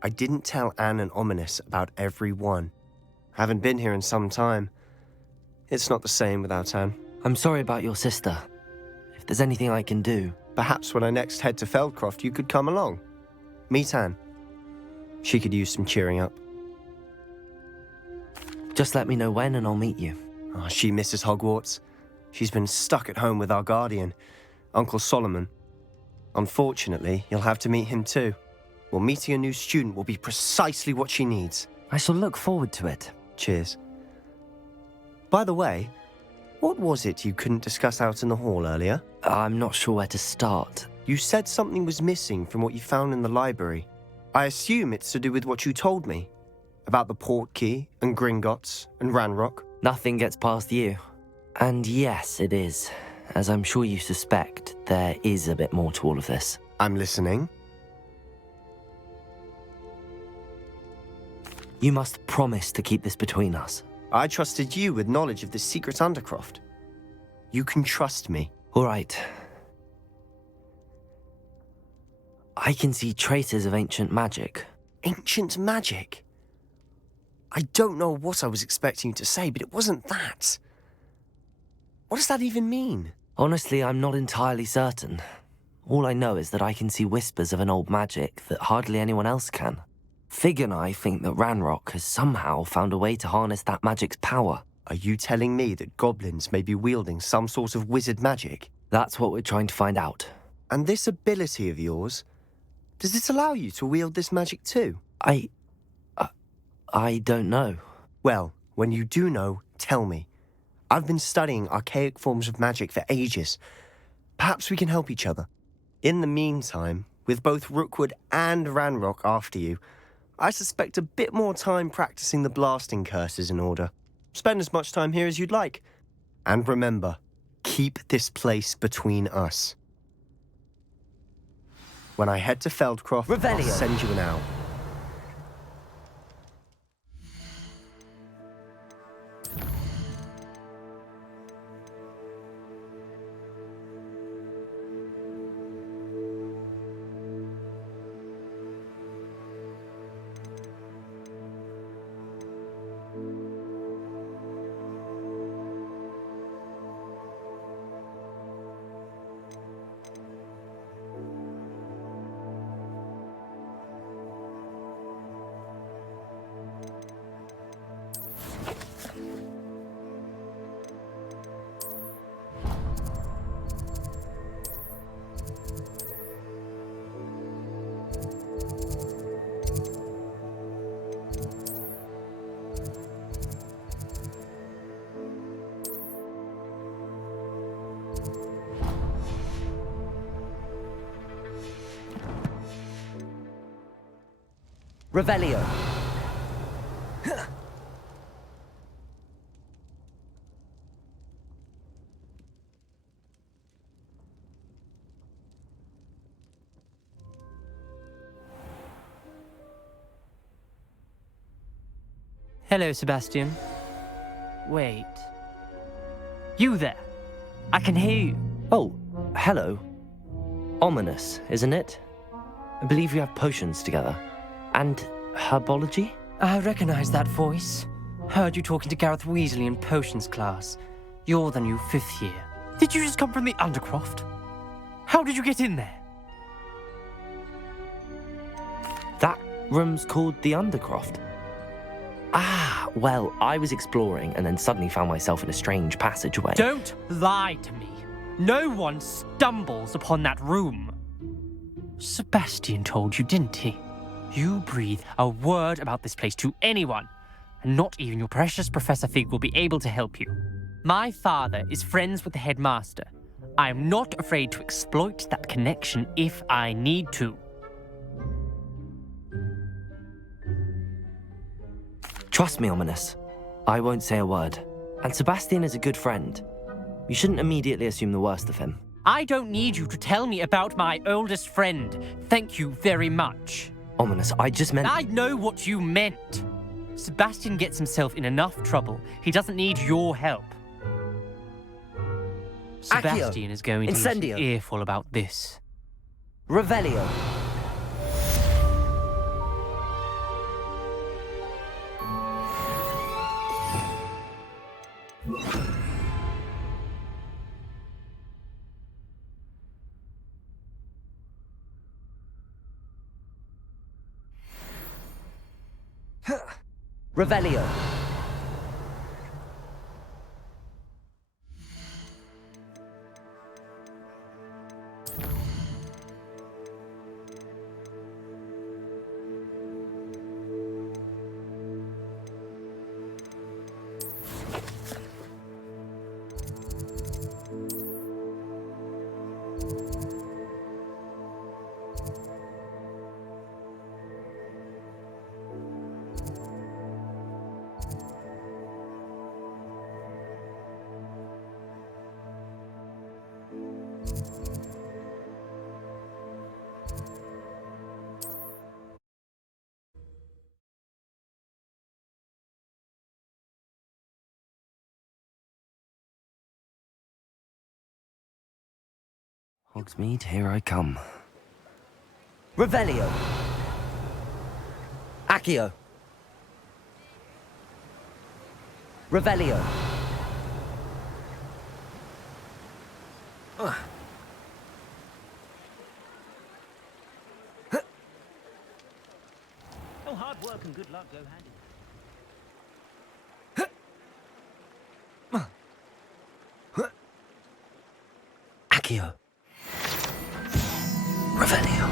I didn't tell Anne and Ominous about every one. Haven't been here in some time. It's not the same without Anne. I'm sorry about your sister. If there's anything I can do... Perhaps when I next head to Feldcroft, you could come along. Meet Anne. She could use some cheering up. Just let me know when and I'll meet you. Oh, she misses Hogwarts. She's been stuck at home with our guardian, Uncle Solomon. Unfortunately, you'll have to meet him too. Well, meeting a new student will be precisely what she needs. I shall look forward to it. Cheers. By the way, what was it you couldn't discuss out in the hall earlier? I'm not sure where to start. You said something was missing from what you found in the library. I assume it's to do with what you told me. About the Portkey and Gringotts and Ranrock. Nothing gets past you. And yes, it is. As I'm sure you suspect, there is a bit more to all of this. I'm listening. You must promise to keep this between us. I trusted you with knowledge of the secret Undercroft. You can trust me. All right. I can see traces of ancient magic. Ancient magic? I don't know what I was expecting you to say, but it wasn't that. What does that even mean? Honestly, I'm not entirely certain. All I know is that I can see whispers of an old magic that hardly anyone else can. Fig and I think that Ranrock has somehow found a way to harness that magic's power. Are you telling me that goblins may be wielding some sort of wizard magic? That's what we're trying to find out. And this ability of yours, does it allow you to wield this magic too? I don't know. Well, when you do know, tell me. I've been studying archaic forms of magic for ages. Perhaps we can help each other. In the meantime, with both Rookwood and Ranrock after you, I suspect a bit more time practicing the blasting curse is in order. Spend as much time here as you'd like. And remember, keep this place between us. When I head to Feldcroft, I'll send you an owl. Revelio. Hello, Sebastian. Wait. You there? I can hear you. Oh, hello. Ominous, isn't it? I believe we have potions together. And herbology? I recognize that voice. Heard you talking to Gareth Weasley in potions class. You're the new 5th year. Did you just come from the Undercroft? How did you get in there? That room's called the Undercroft. Ah, well, I was exploring and then suddenly found myself in a strange passageway. Don't lie to me. No one stumbles upon that room. Sebastian told you, didn't he? You breathe a word about this place to anyone, and not even your precious Professor Fig will be able to help you. My father is friends with the headmaster. I am not afraid to exploit that connection if I need to. Trust me, Ominous. I won't say a word. And Sebastian is a good friend. You shouldn't immediately assume the worst of him. I don't need you to tell me about my oldest friend. Thank you very much. Ominous, I just meant... I know what you meant. Sebastian gets himself in enough trouble. He doesn't need your help. Sebastian is going to get an earful about this. Revelio. Revelio. Hogsmeade, here I come. Revelio. Accio. Revelio. Oh, hard work and good luck go hand in hand. Accio. Revelio.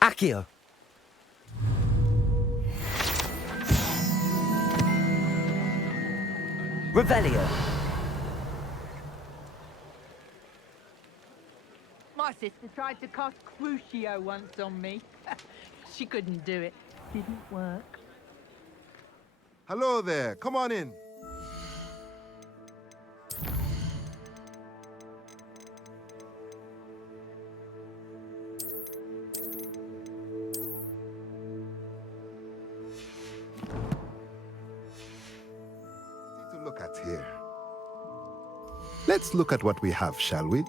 Accio. Revelio. My sister tried to cast Crucio once on me. She couldn't do it. Didn't work. Hello there. Come on in. To look at here. Let's look at what we have, shall we?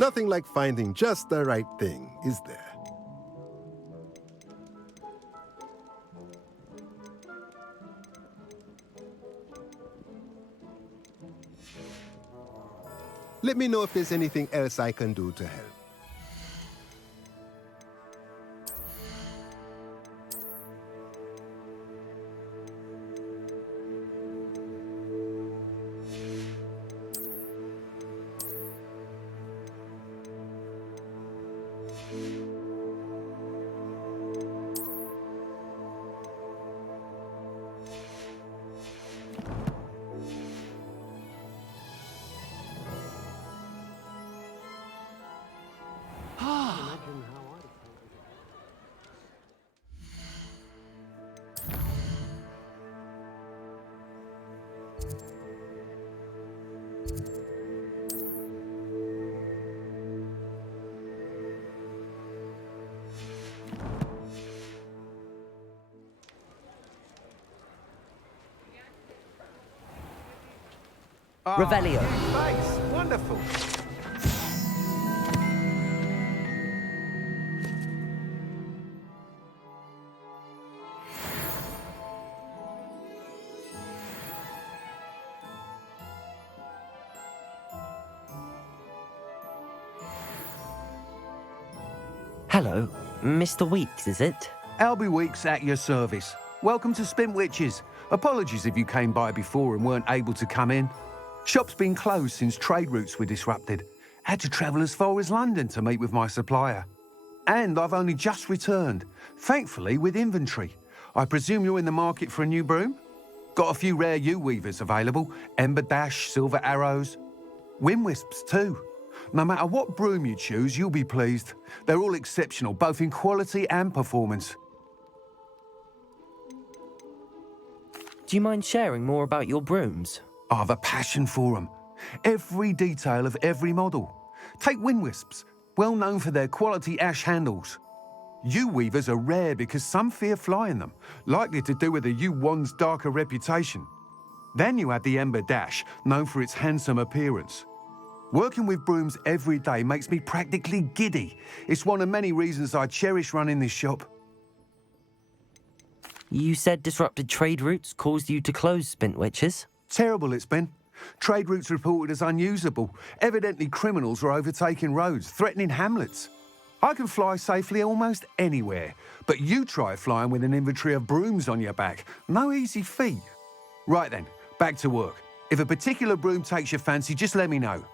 Nothing like finding just the right thing, is there? Let me know if there's anything else I can do to help. Revelio. Thanks. Wonderful. Hello, Mr. Weeks, is it? Albie Weeks at your service. Welcome to Spintwitches. Apologies if you came by before and weren't able to come in. Shop's been closed since trade routes were disrupted. Had to travel as far as London to meet with my supplier. And I've only just returned, thankfully with inventory. I presume you're in the market for a new broom? Got a few rare U-weavers available, Ember Dash, Silver Arrows. Wind Wisps too. No matter what broom you choose, you'll be pleased. They're all exceptional, both in quality and performance. Do you mind sharing more about your brooms? I have a passion for them. Every detail of every model. Take Wind Wisps, well known for their quality ash handles. U-weavers are rare because some fear flying them, likely to do with the U-wand's darker reputation. Then you have the Ember Dash, known for its handsome appearance. Working with brooms every day makes me practically giddy. It's one of many reasons I cherish running this shop. You said disrupted trade routes caused you to close Spintwitches? Terrible it's been. Trade routes reported as unusable. Evidently criminals are overtaking roads, threatening hamlets. I can fly safely almost anywhere, but you try flying with an inventory of brooms on your back. No easy feat. Right then, back to work. If a particular broom takes your fancy, just let me know.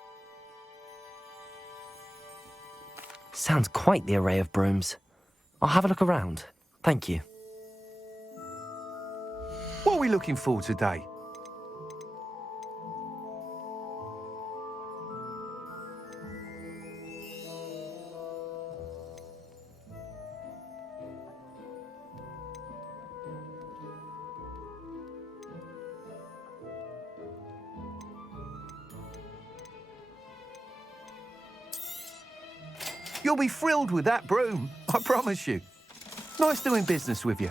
Sounds quite the array of brooms. I'll have a look around. Thank you. What are we looking for today? You'll be thrilled with that broom, I promise you. Nice doing business with you.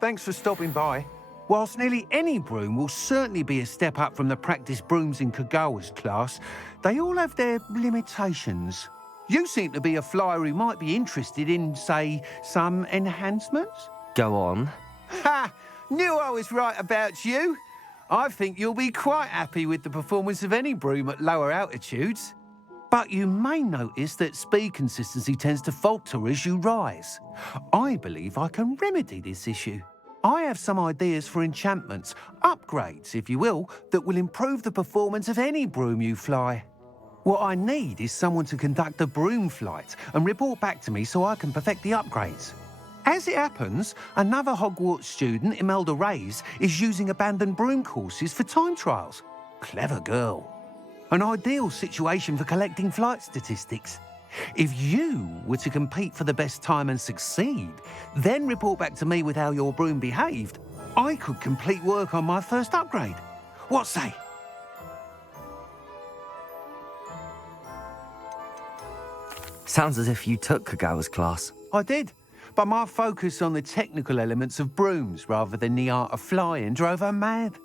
Thanks for stopping by. Whilst nearly any broom will certainly be a step up from the practice brooms in Kagawa's class, they all have their limitations. You seem to be a flyer who might be interested in, say, some enhancements? Go on. Ha! Knew I was right about you. I think you'll be quite happy with the performance of any broom at lower altitudes. But you may notice that speed consistency tends to falter as you rise. I believe I can remedy this issue. I have some ideas for enchantments, upgrades, if you will, that will improve the performance of any broom you fly. What I need is someone to conduct a broom flight and report back to me so I can perfect the upgrades. As it happens, another Hogwarts student, Imelda Reyes, is using abandoned broom courses for time trials. Clever girl. An ideal situation for collecting flight statistics. If you were to compete for the best time and succeed, then report back to me with how your broom behaved, I could complete work on my first upgrade. What say? Sounds as if you took Kagawa's class. I did, but my focus on the technical elements of brooms rather than the art of flying drove her mad.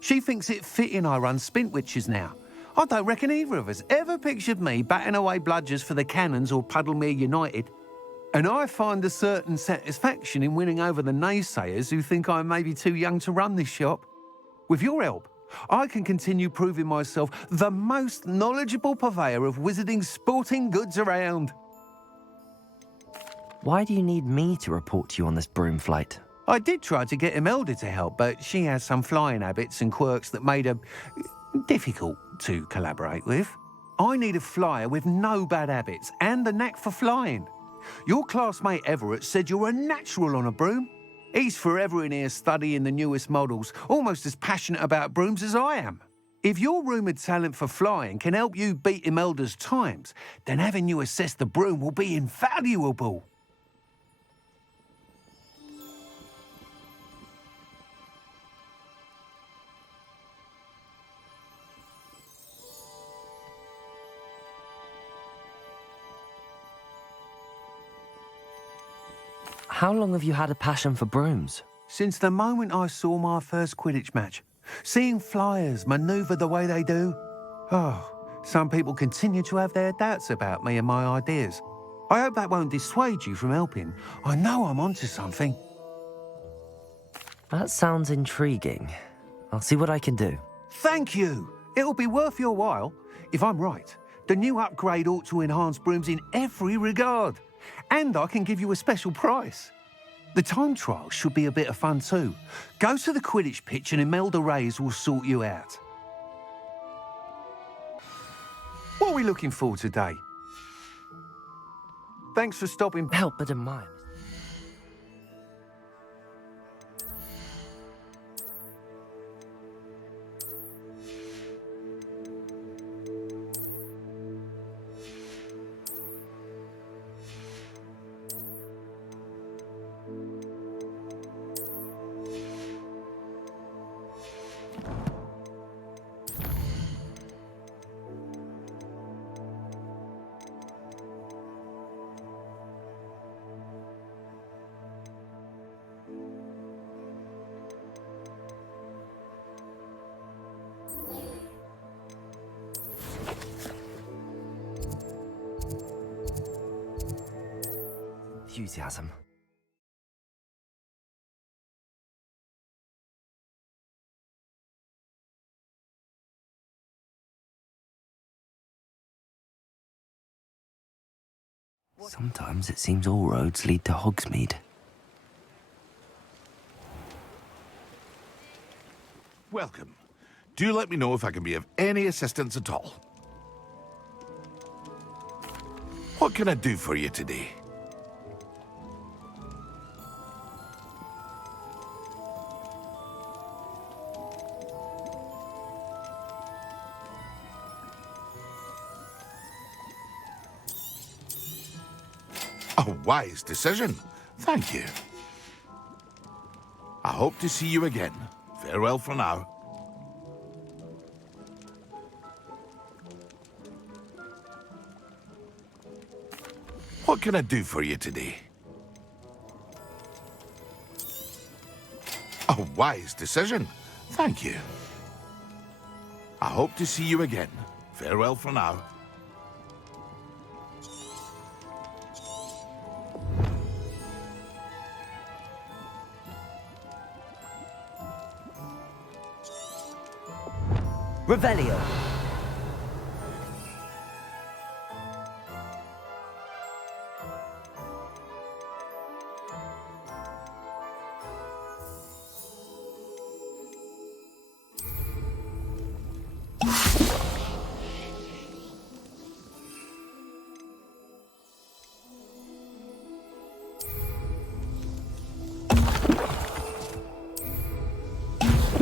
She thinks it fitting I run Spintwitches now. I don't reckon either of us ever pictured me batting away bludgers for the Cannons or Puddlemere United. And I find a certain satisfaction in winning over the naysayers who think I may be too young to run this shop. With your help, I can continue proving myself the most knowledgeable purveyor of wizarding sporting goods around. Why do you need me to report to you on this broom flight? I did try to get Imelda to help, but she has some flying habits and quirks that made her difficult to collaborate with. I need a flyer with no bad habits and the knack for flying. Your classmate Everett said you're a natural on a broom. He's forever in here studying the newest models, almost as passionate about brooms as I am. If your rumoured talent for flying can help you beat Imelda's times, then having you assess the broom will be invaluable. How long have you had a passion for brooms? Since the moment I saw my first Quidditch match. Seeing flyers manoeuvre the way they do. Oh, some people continue to have their doubts about me and my ideas. I hope that won't dissuade you from helping. I know I'm onto something. That sounds intriguing. I'll see what I can do. Thank you. It'll be worth your while. If I'm right, the new upgrade ought to enhance brooms in every regard. And I can give you a special price. The time trial should be a bit of fun too. Go to the Quidditch pitch and Imelda Reyes will sort you out. What are we looking for today? Thanks for stopping. Help but admire. Enthusiasm. Sometimes it seems all roads lead to Hogsmeade. Welcome. Do let me know if I can be of any assistance at all. What can I do for you today? A wise decision. Thank you. I hope to see you again. Farewell for now. What can I do for you today? A wise decision. Thank you. I hope to see you again. Farewell for now. Revelio.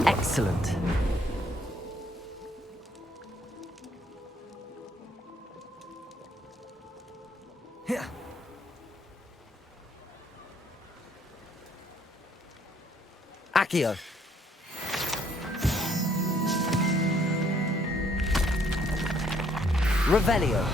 Excellent. Accio. Revelio.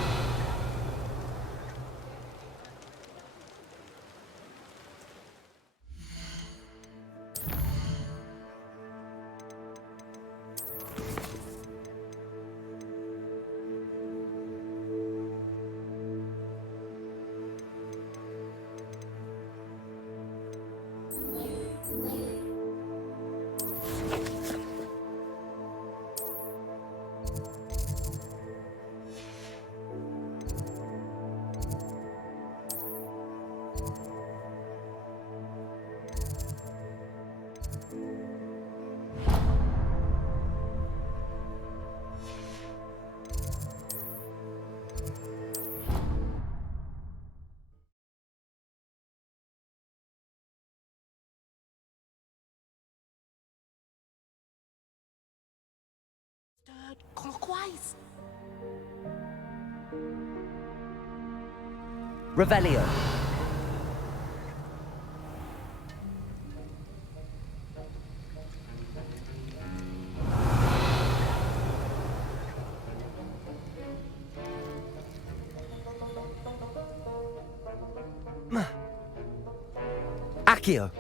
twice. Revelio. Accio.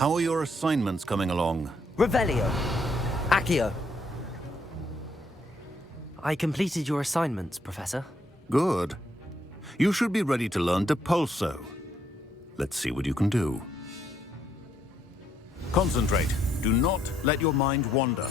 How are your assignments coming along? Revelio. Accio. I completed your assignments, Professor. Good. You should be ready to learn Depulso. Let's see what you can do. Concentrate. Do not let your mind wander.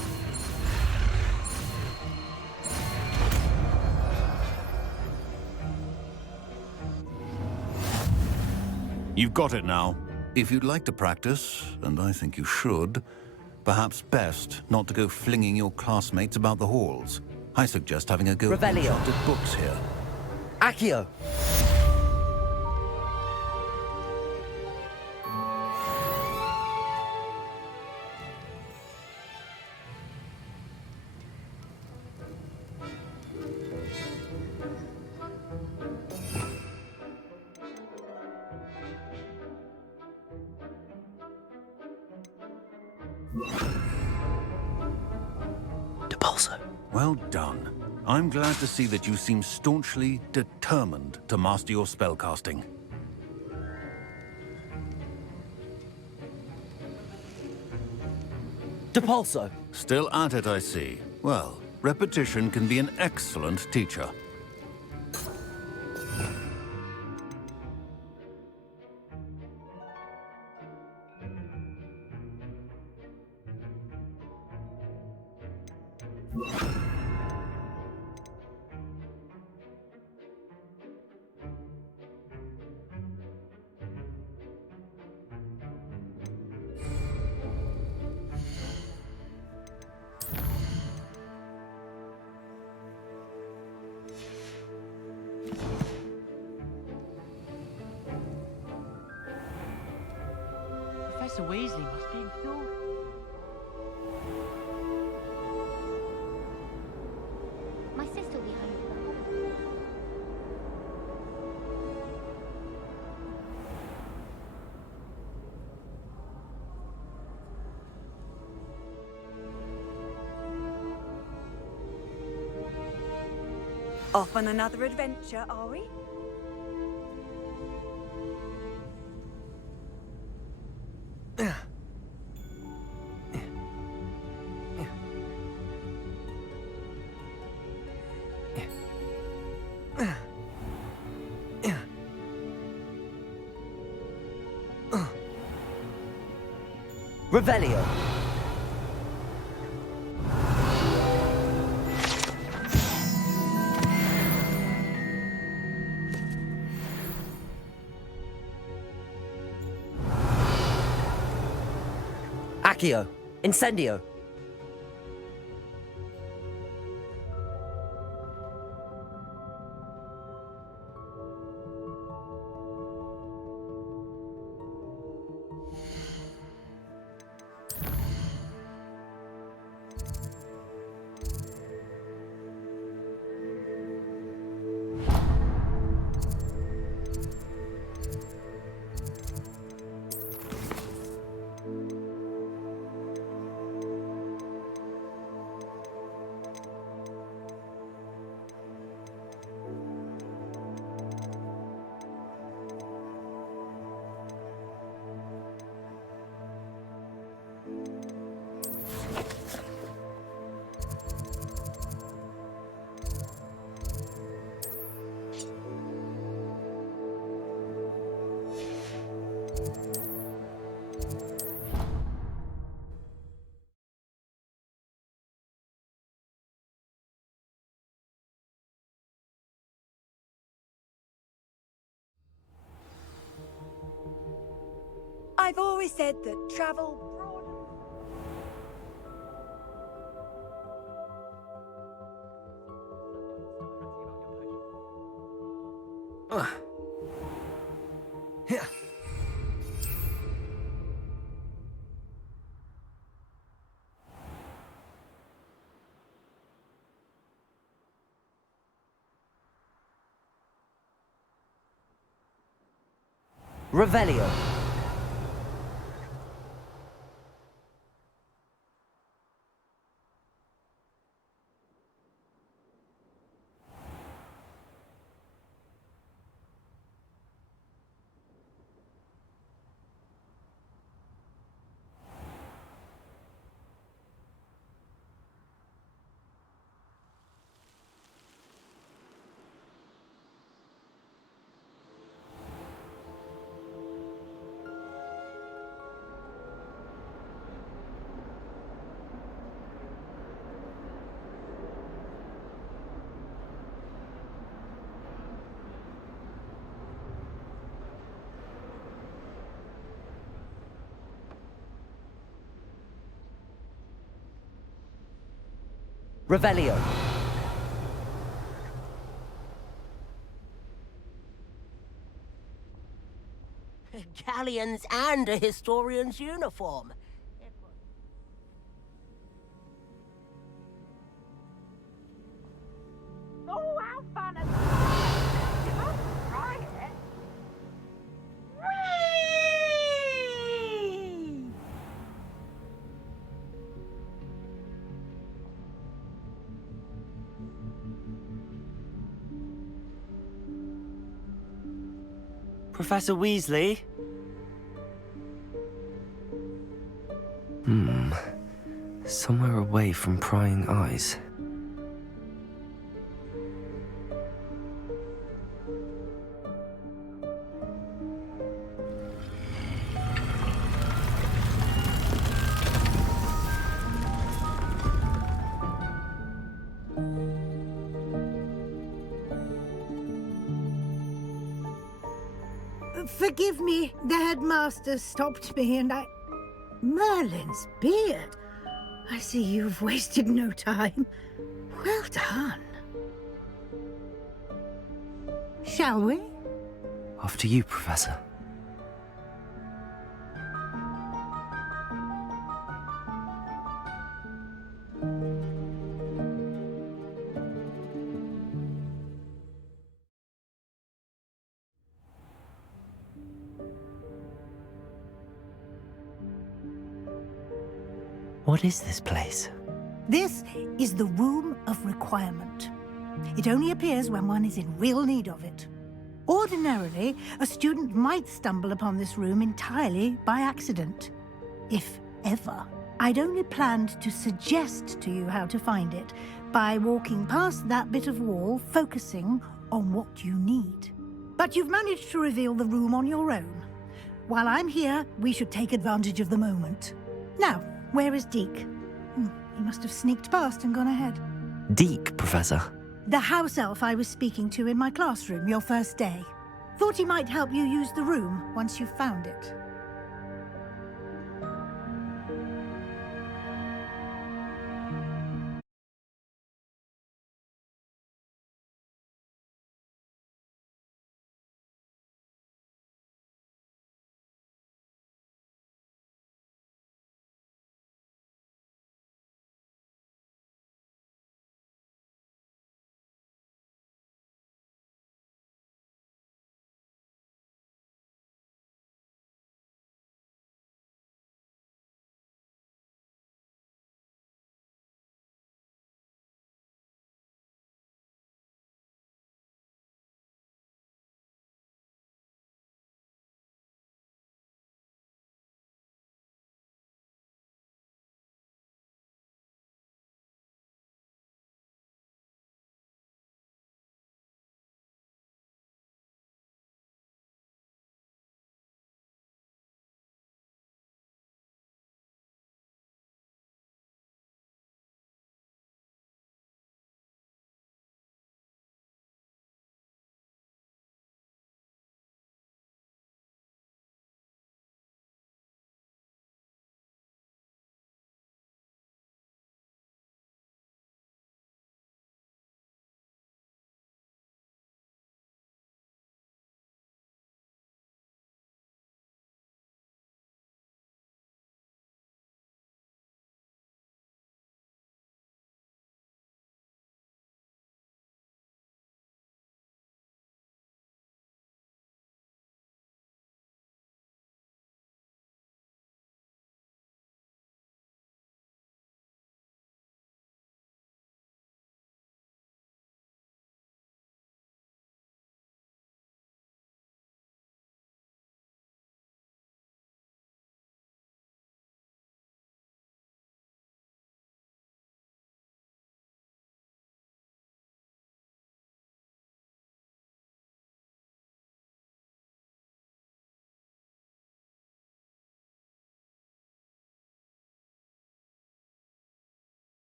You've got it now. If you'd like to practice, and I think you should, perhaps best not to go flinging your classmates about the halls. I suggest having a go at the Revelio. enchanted books here. Accio. Depulso. Well done. I'm glad to see that you seem staunchly determined to master your spellcasting. Depulso. Still at it, I see. Well, repetition can be an excellent teacher. Professor Weasley must be exhausted. My sister will be home for the holidays. Off on another adventure, are we? Revelio. Accio. Incendio. I've always said that travel Yeah. Revelio. Revelio. Galleons and a historian's uniform. Oh, how fun! Come try it. Whee! Professor Weasley? Somewhere away from prying eyes. Forgive me, the headmaster stopped me and I... Merlin's beard. I see you've wasted no time. Well done. Shall we? After you, Professor. What is this place? This is the Room of Requirement. It only appears when one is in real need of it. Ordinarily, a student might stumble upon this room entirely by accident. If ever. I'd only planned to suggest to you how to find it by walking past that bit of wall, focusing on what you need. But you've managed to reveal the room on your own. While I'm here, we should take advantage of the moment. Now, where is Deke? He must have sneaked past and gone ahead. Deke, Professor. The house elf I was speaking to in my classroom your first day. Thought he might help you use the room once you've found it.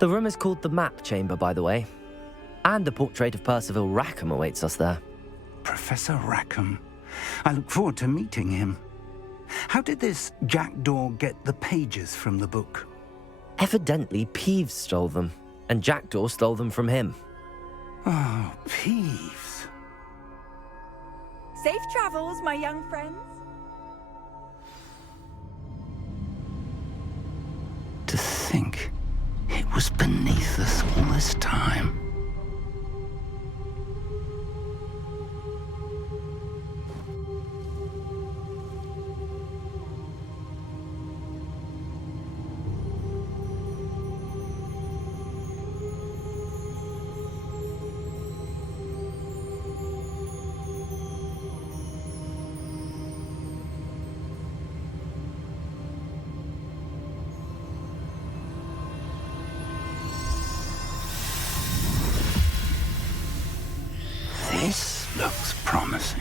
The room is called the Map Chamber, by the way. And a portrait of Percival Rackham awaits us there. Professor Rackham. I look forward to meeting him. How did this Jackdaw get the pages from the book? Evidently, Peeves stole them, and Jackdaw stole them from him. Oh, Peeves. Safe travels, my young friends. To think it was beneath us all this time. This looks promising.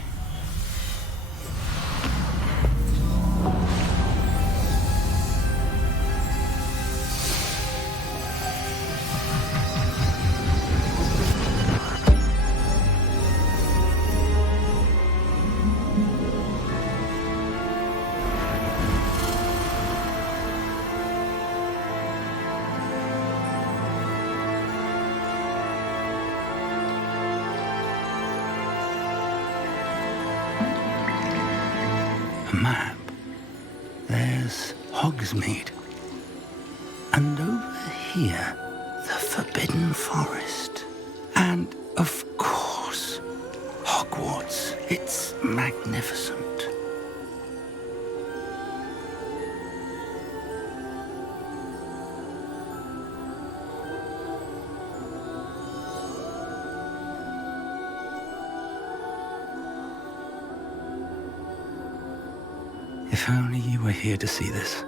A map. There's Hogsmeade. And over here, the Forbidden Forest. And, of course, Hogwarts. It's magnificent. If only you were here to see this.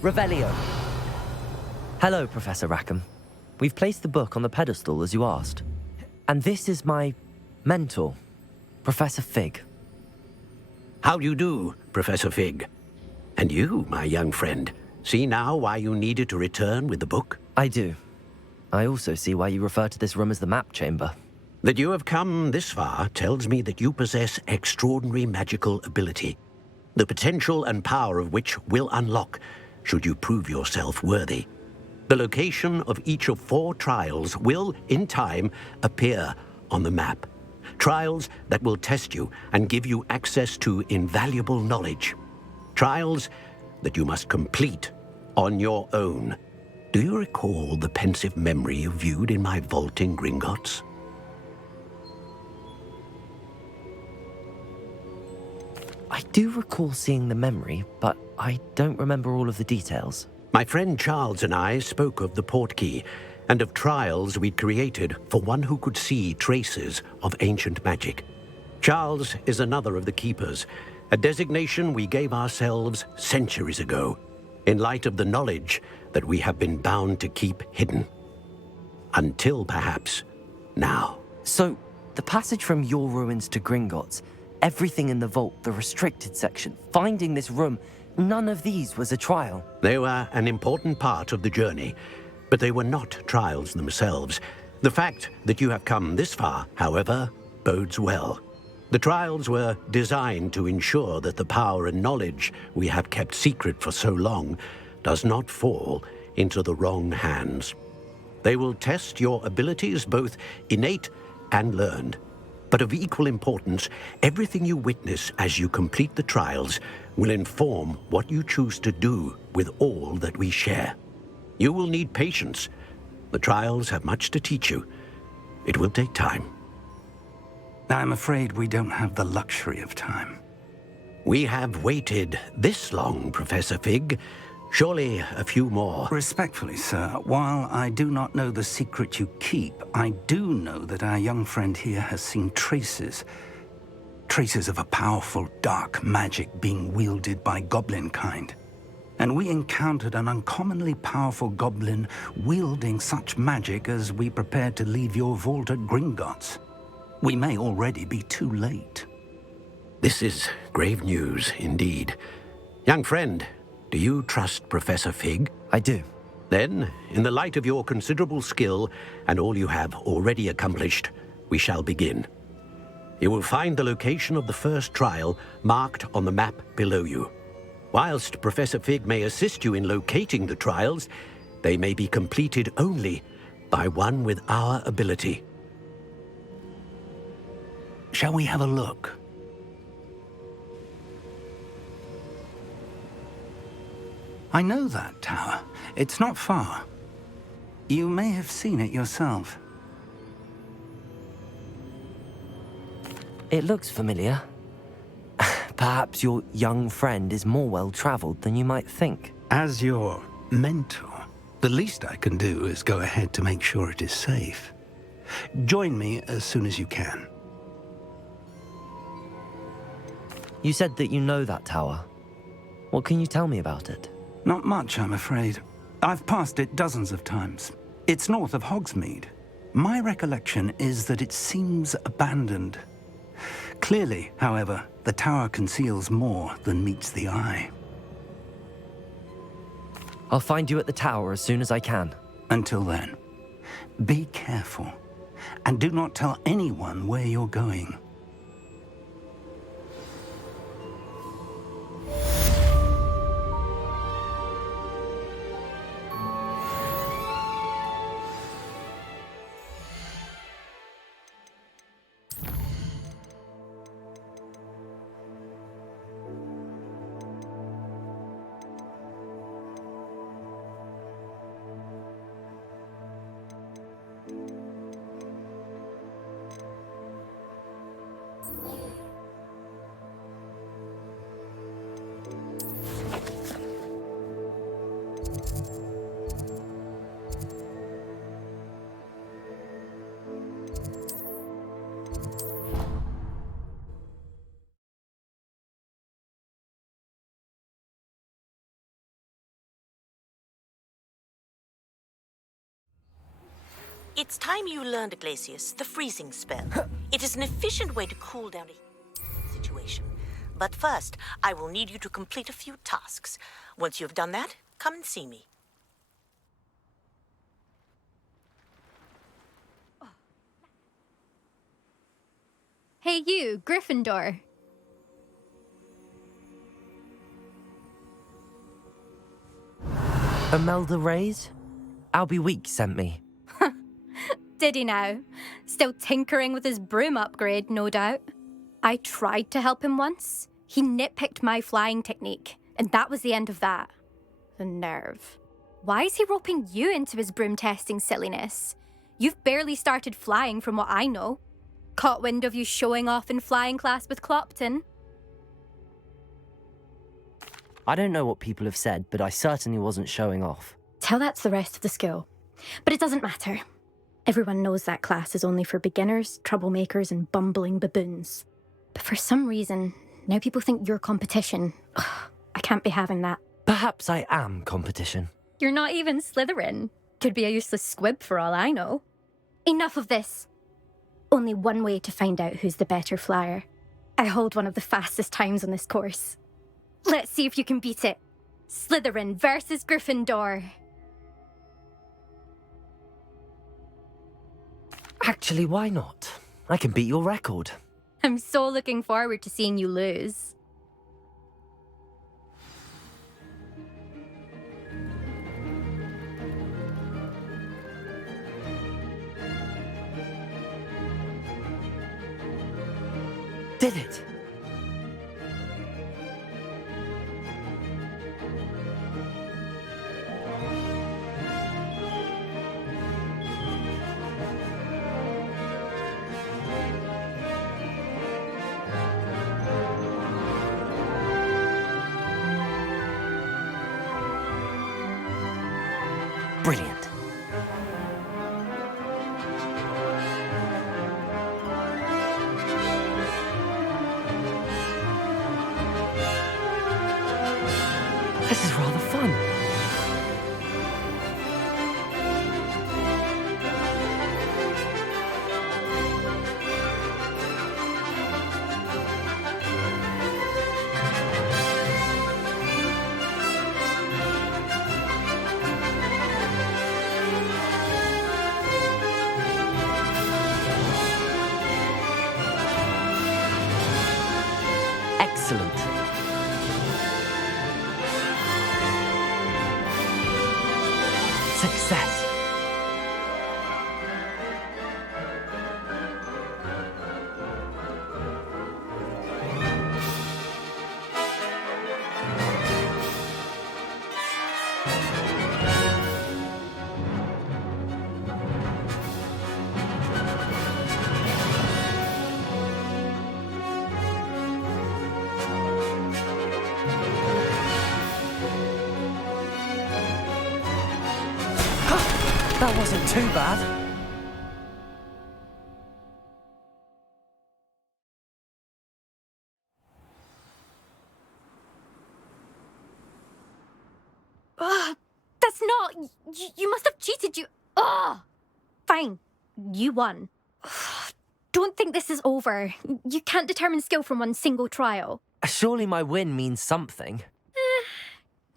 Revelio. Hello, Professor Rackham. We've placed the book on the pedestal as you asked. And this is my mentor, Professor Fig. How do you do, Professor Fig? And you, my young friend, see now why you needed to return with the book? I do. I also see why you refer to this room as the Map Chamber. That you have come this far tells me that you possess extraordinary magical ability, the potential and power of which will unlock should you prove yourself worthy. The location of each of 4 trials will, in time, appear on the map. Trials that will test you and give you access to invaluable knowledge. Trials that you must complete on your own. Do you recall the pensive memory you viewed in my vault in Gringotts? I do recall seeing the memory, but I don't remember all of the details. My friend Charles and I spoke of the portkey and of trials we'd created for one who could see traces of ancient magic. Charles is another of the keepers, a designation we gave ourselves centuries ago, in light of the knowledge that we have been bound to keep hidden. Until, perhaps, now. So, the passage from your ruins to Gringotts, everything in the vault, the restricted section, finding this room, none of these was a trial. They were an important part of the journey, but they were not trials themselves. The fact that you have come this far, however, bodes well. The trials were designed to ensure that the power and knowledge we have kept secret for so long does not fall into the wrong hands. They will test your abilities, both innate and learned. But of equal importance, everything you witness as you complete the trials will inform what you choose to do with all that we share. You will need patience. The trials have much to teach you. It will take time. I'm afraid we don't have the luxury of time. We have waited this long, Professor Fig. Surely a few more. Respectfully, sir, while I do not know the secret you keep, I do know that our young friend here has seen traces of a powerful dark magic being wielded by goblin kind. and we encountered an uncommonly powerful goblin wielding such magic as we prepared to leave your vault at Gringotts. We may already be too late. This is grave news indeed. Young friend, do you trust Professor Fig? I do. Then, in the light of your considerable skill and all you have already accomplished, we shall begin. You will find the location of the first trial marked on the map below you. Whilst Professor Fig may assist you in locating the trials, they may be completed only by one with our ability. Shall we have a look? I know that tower. It's not far. You may have seen it yourself. It looks familiar. Perhaps your young friend is more well-traveled than you might think. As your mentor, the least I can do is go ahead to make sure it is safe. Join me as soon as you can. You said that you know that tower. What can you tell me about it? Not much, I'm afraid. I've passed it dozens of times. It's north of Hogsmeade. My recollection is that it seems abandoned. Clearly, however, the tower conceals more than meets the eye. I'll find you at the tower as soon as I can. Until then, be careful, and do not tell anyone where you're going. It's time you learned, Glacius, the freezing spell. It is an efficient way to cool down a situation. But first, I will need you to complete a few tasks. Once you have done that, come and see me. Hey you, Gryffindor. Imelda Reyes? Albie Weeks sent me. Did he now? Still tinkering with his broom upgrade, no doubt. I tried to help him once. He nitpicked my flying technique, and that was the end of that. The nerve. Why is he roping you into his broom testing silliness? You've barely started flying from what I know. Caught wind of you showing off in flying class with Clopton. I don't know what people have said, but I certainly wasn't showing off. Tell that to the rest of the school. But it doesn't matter. Everyone knows that class is only for beginners, troublemakers, and bumbling baboons. But for some reason, now people think you're competition. Ugh, I can't be having that. Perhaps I am competition. You're not even Slytherin. Could be a useless squib for all I know. Enough of this. Only one way to find out who's the better flyer. I hold one of the fastest times on this course. Let's see if you can beat it. Slytherin versus Gryffindor. Actually, why not? I can beat your record. I'm so looking forward to seeing you lose. Did it? Brilliant. This is rather fun. Excellent. Success. That wasn't too bad. Ugh, that's not... You must have cheated, you... Ugh! Fine. You won. Ugh, don't think this is over. You can't determine skill from one single trial. Surely my win means something.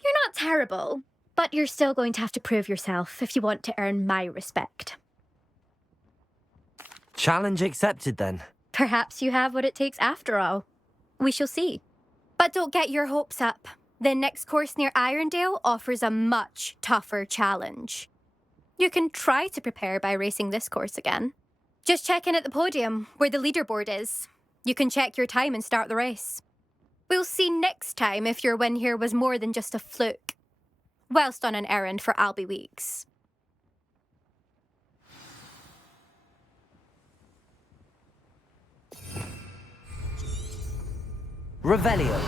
You're not terrible, but you're still going to have to prove yourself if you want to earn my respect. Challenge accepted, then. Perhaps you have what it takes after all. We shall see. But don't get your hopes up. The next course near Irondale offers a much tougher challenge. You can try to prepare by racing this course again. Just check in at the podium, where the leaderboard is. You can check your time and start the race. We'll see next time if your win here was more than just a fluke. Whilst on an errand for Albie Weeks. Revelio.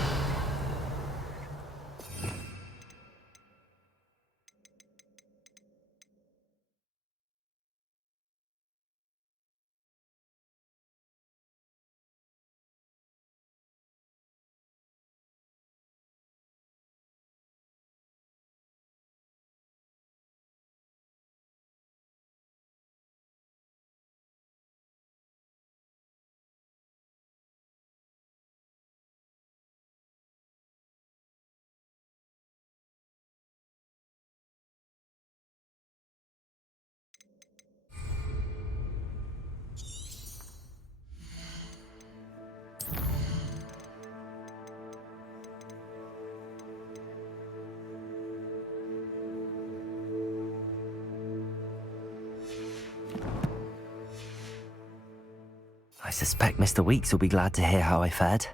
I suspect Mr. Weeks will be glad to hear how I fared.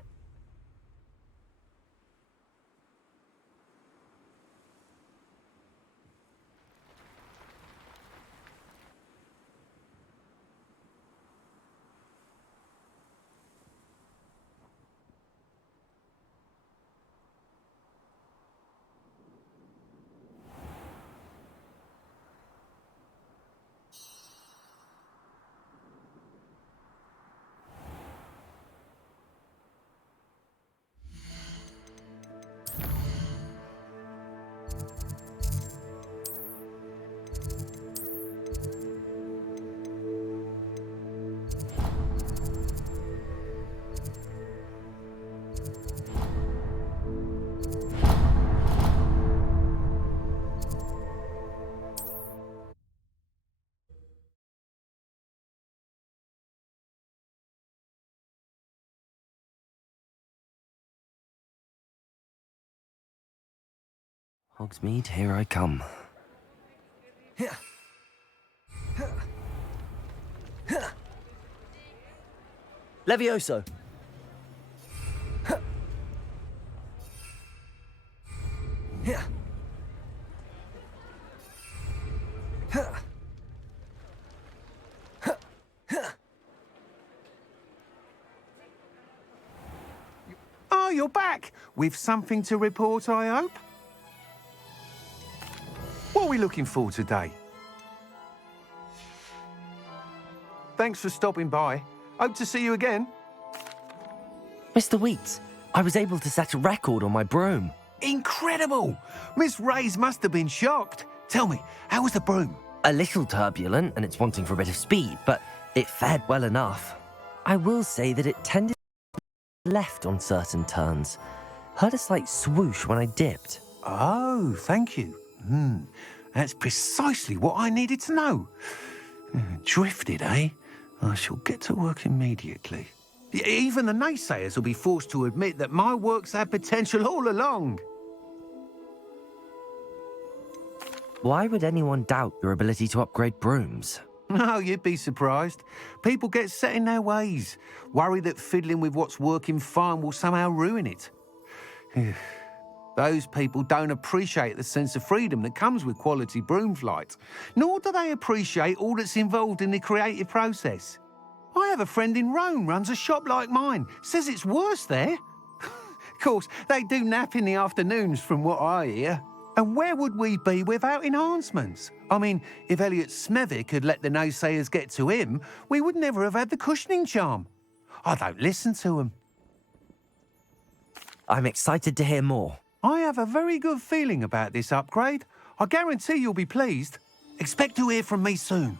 Hogsmeade, here I come. Levioso. Oh, you're back. With something to report, I hope? What are we looking for today? Thanks for stopping by. Hope to see you again. Mr. Weeks, I was able to set a record on my broom. Incredible! Miss Ray's must have been shocked. Tell me, how was the broom? A little turbulent, and it's wanting for a bit of speed, but it fared well enough. I will say that it tended left on certain turns. Heard a slight swoosh when I dipped. Oh, thank you. That's precisely what I needed to know. Drifted, eh? I shall get to work immediately. Even the naysayers will be forced to admit that my work's had potential all along. Why would anyone doubt your ability to upgrade brooms? No, you'd be surprised. People get set in their ways, worry that fiddling with what's working fine will somehow ruin it. Those people don't appreciate the sense of freedom that comes with quality broom flight, nor do they appreciate all that's involved in the creative process. I have a friend in Rome runs a shop like mine, says it's worse there. Of course, they do nap in the afternoons from what I hear. And where would we be without enhancements? I mean, if Elliot Smethwick had let the naysayers get to him, we would never have had the cushioning charm. I don't listen to them. I'm excited to hear more. I have a very good feeling about this upgrade. I guarantee you'll be pleased. Expect to hear from me soon.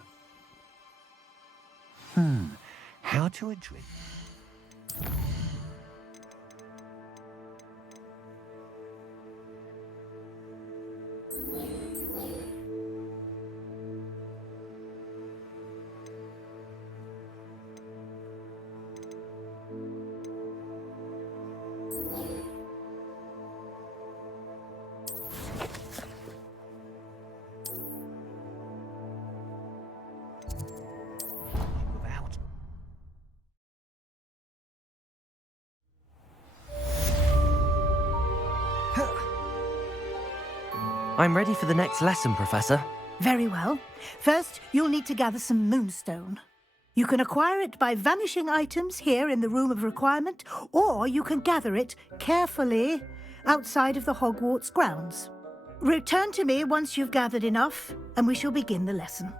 How to address... I'm ready for the next lesson, Professor. Very well. First, you'll need to gather some moonstone. You can acquire it by vanishing items here in the Room of Requirement, or you can gather it carefully outside of the Hogwarts grounds. Return to me once you've gathered enough, and we shall begin the lesson.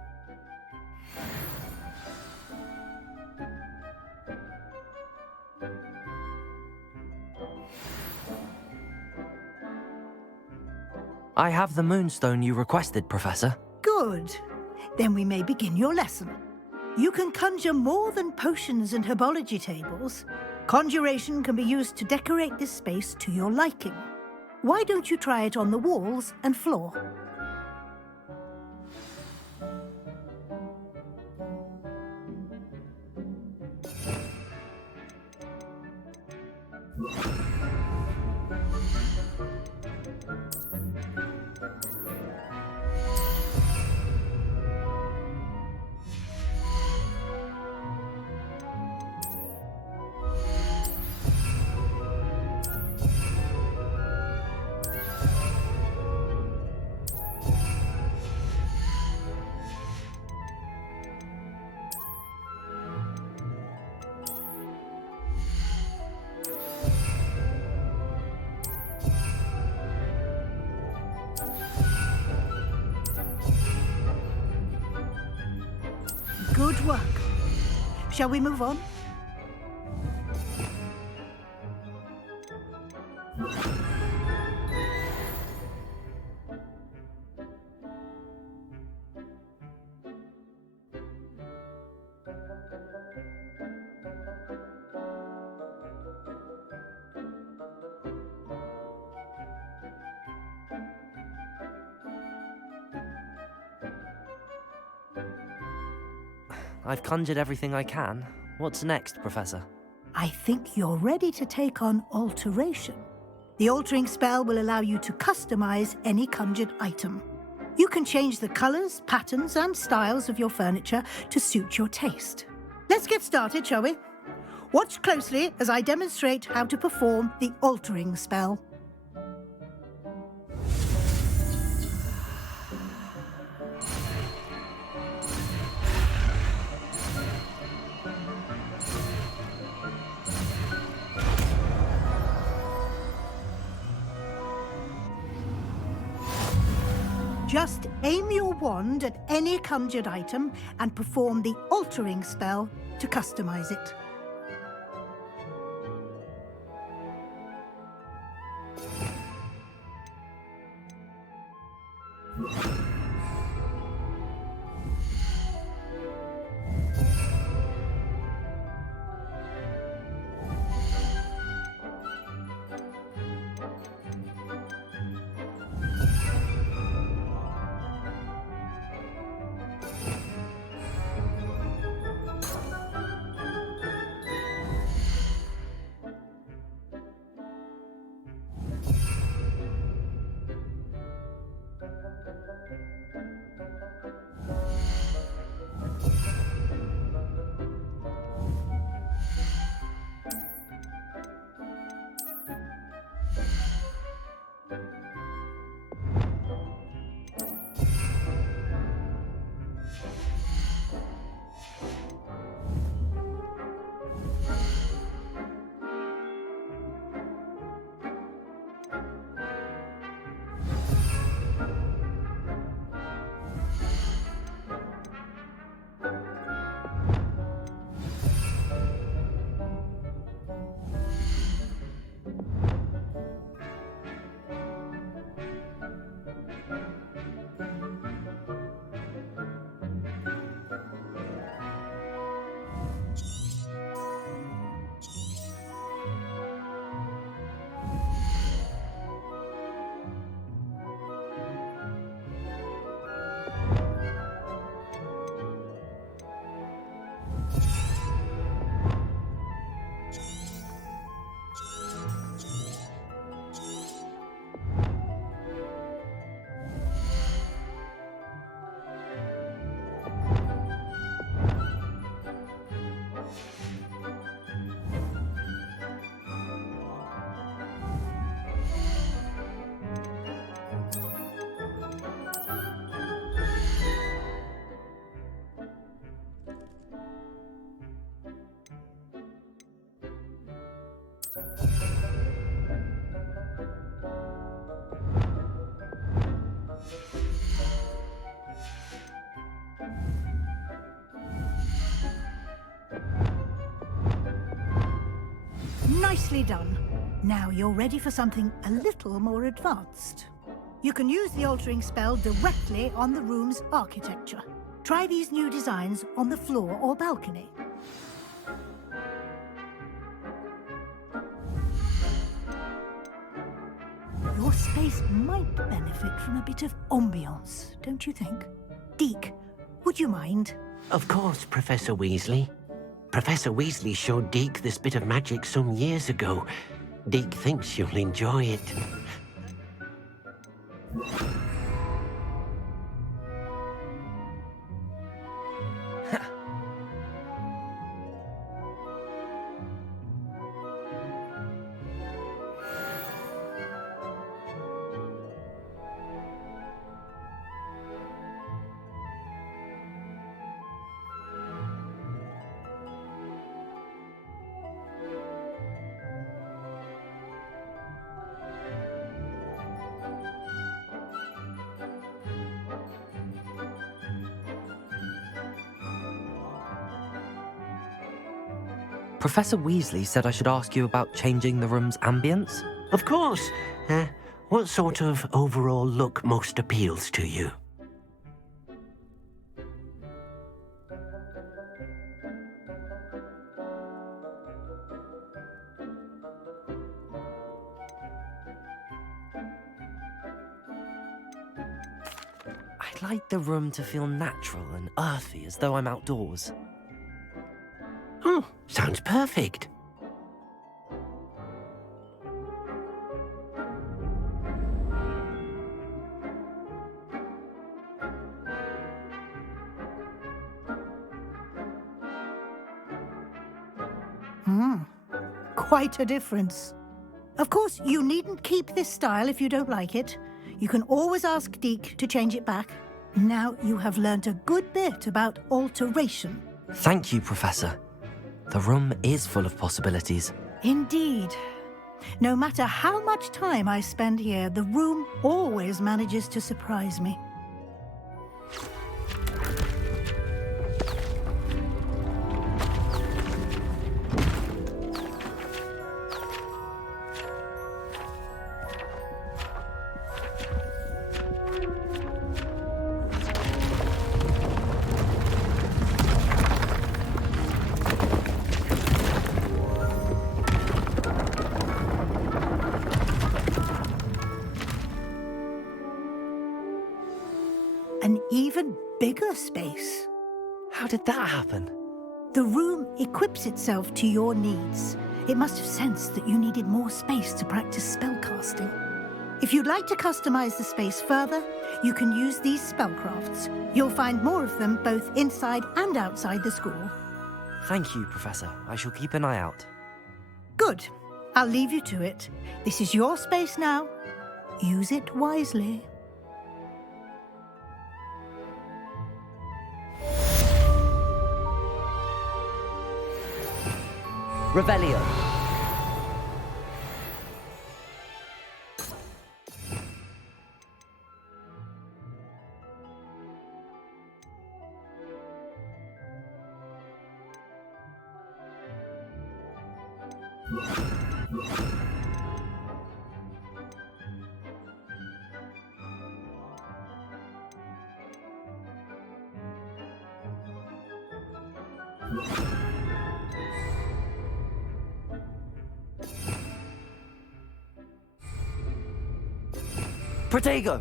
I have the moonstone you requested, Professor. Good. Then we may begin your lesson. You can conjure more than potions and herbology tables. Conjuration can be used to decorate this space to your liking. Why don't you try it on the walls and floor? Good work. Shall we move on? I've conjured everything I can. What's next, Professor? I think you're ready to take on alteration. The altering spell will allow you to customize any conjured item. You can change the colors, patterns, and styles of your furniture to suit your taste. Let's get started, shall we? Watch closely as I demonstrate how to perform the altering spell. Just aim your wand at any conjured item and perform the altering spell to customize it. Nicely done. Now you're ready for something a little more advanced. You can use the altering spell directly on the room's architecture. Try these new designs on the floor or balcony. Your space might benefit from a bit of ambiance, don't you think? Deke, would you mind? Of course, Professor Weasley. Professor Weasley showed Deke this bit of magic some years ago. Deke thinks you'll enjoy it. Professor Weasley said I should ask you about changing the room's ambience? Of course. What sort of overall look most appeals to you? I'd like the room to feel natural and earthy, as though I'm outdoors. Oh, sounds perfect. Quite a difference. Of course, you needn't keep this style if you don't like it. You can always ask Deke to change it back. Now you have learnt a good bit about alteration. Thank you, Professor. The room is full of possibilities. Indeed. No matter how much time I spend here, the room always manages to surprise me. An even bigger space. How did that happen? The room equips itself to your needs. It must have sensed that you needed more space to practice spellcasting. If you'd like to customize the space further, you can use these spellcrafts. You'll find more of them both inside and outside the school. Thank you, Professor. I shall keep an eye out. Good. I'll leave you to it. This is your space now. Use it wisely. Revelio. Protego!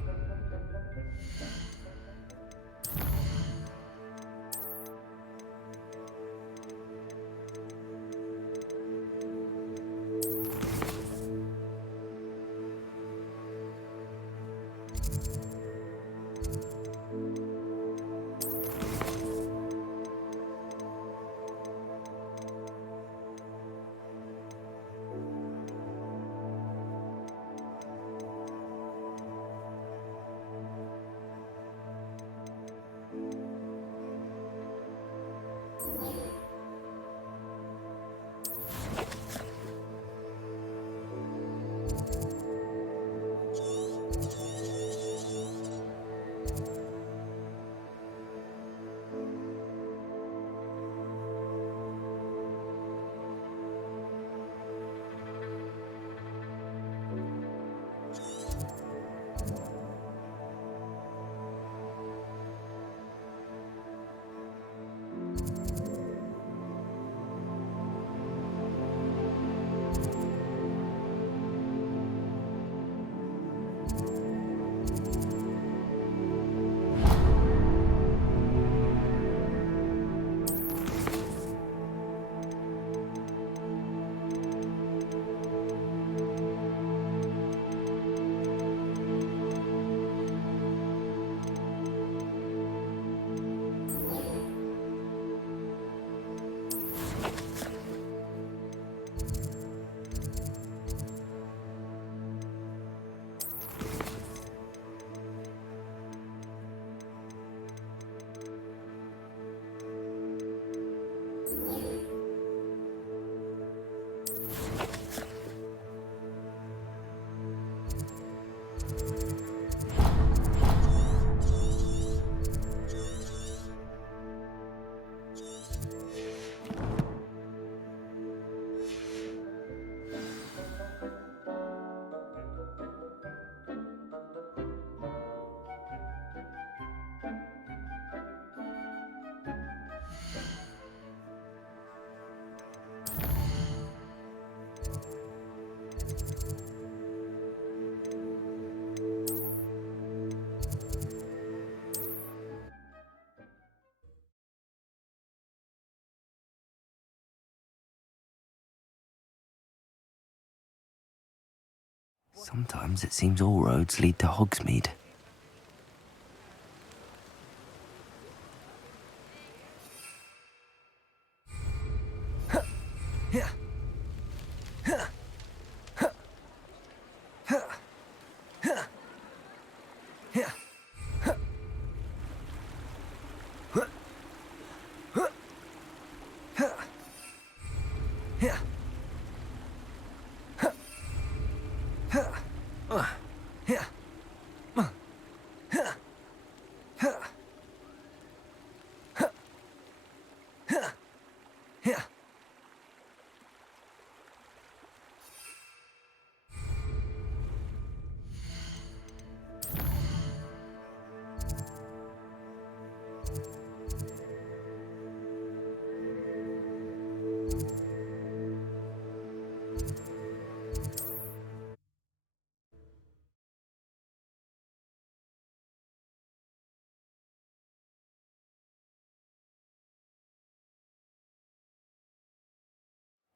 Sometimes it seems all roads lead to Hogsmeade.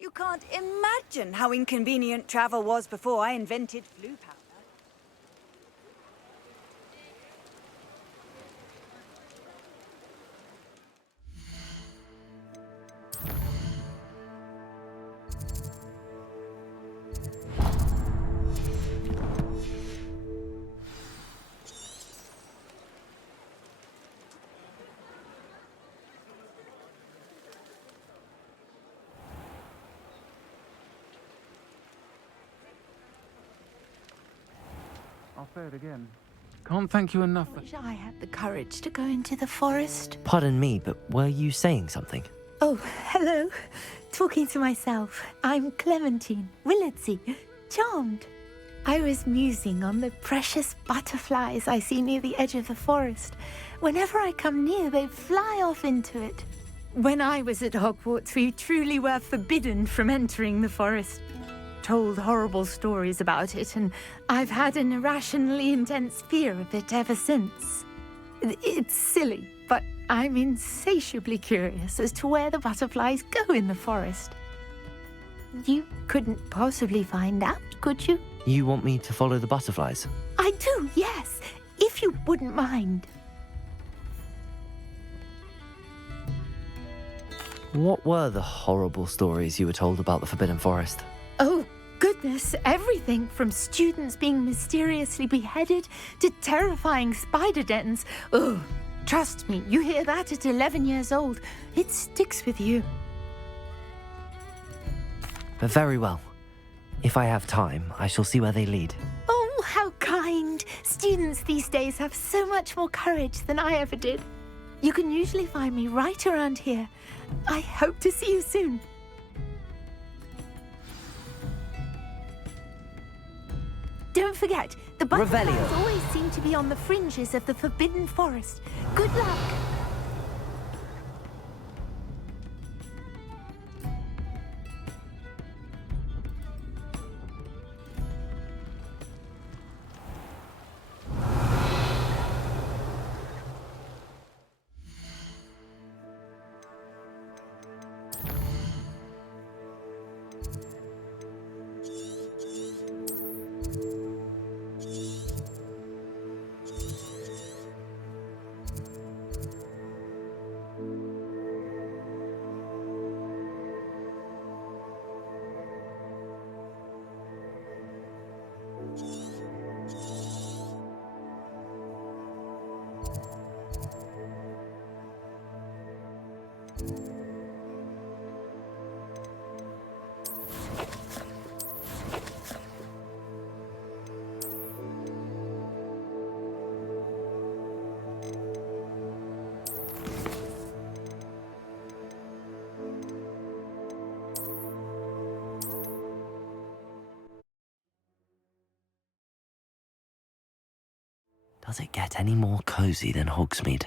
You can't imagine how inconvenient travel was before I invented blue powder. I'll say it again. Can't thank you enough. Wish I had the courage to go into the forest. Pardon me, but were you saying something? Oh, hello. Talking to myself. I'm Clementine Willardsey. Charmed. I was musing on the precious butterflies I see near the edge of the forest. Whenever I come near, they fly off into it. When I was at Hogwarts, we truly were forbidden from entering the forest. Told horrible stories about it, and I've had an irrationally intense fear of it ever since. It's silly, but I'm insatiably curious as to where the butterflies go in the forest. You couldn't possibly find out, could you? You want me to follow the butterflies? I do, yes, if you wouldn't mind. What were the horrible stories you were told about the Forbidden Forest? Oh, goodness, everything from students being mysteriously beheaded to terrifying spider dens. Oh, trust me, you hear that at 11 years old, it sticks with you. Very well. If I have time, I shall see where they lead. Oh, how kind. Students these days have so much more courage than I ever did. You can usually find me right around here. I hope to see you soon. Don't forget, the butterflies Revelio. always seem to be on the fringes of the Forbidden Forest. Good luck! Does it get any more cozy than Hogsmeade?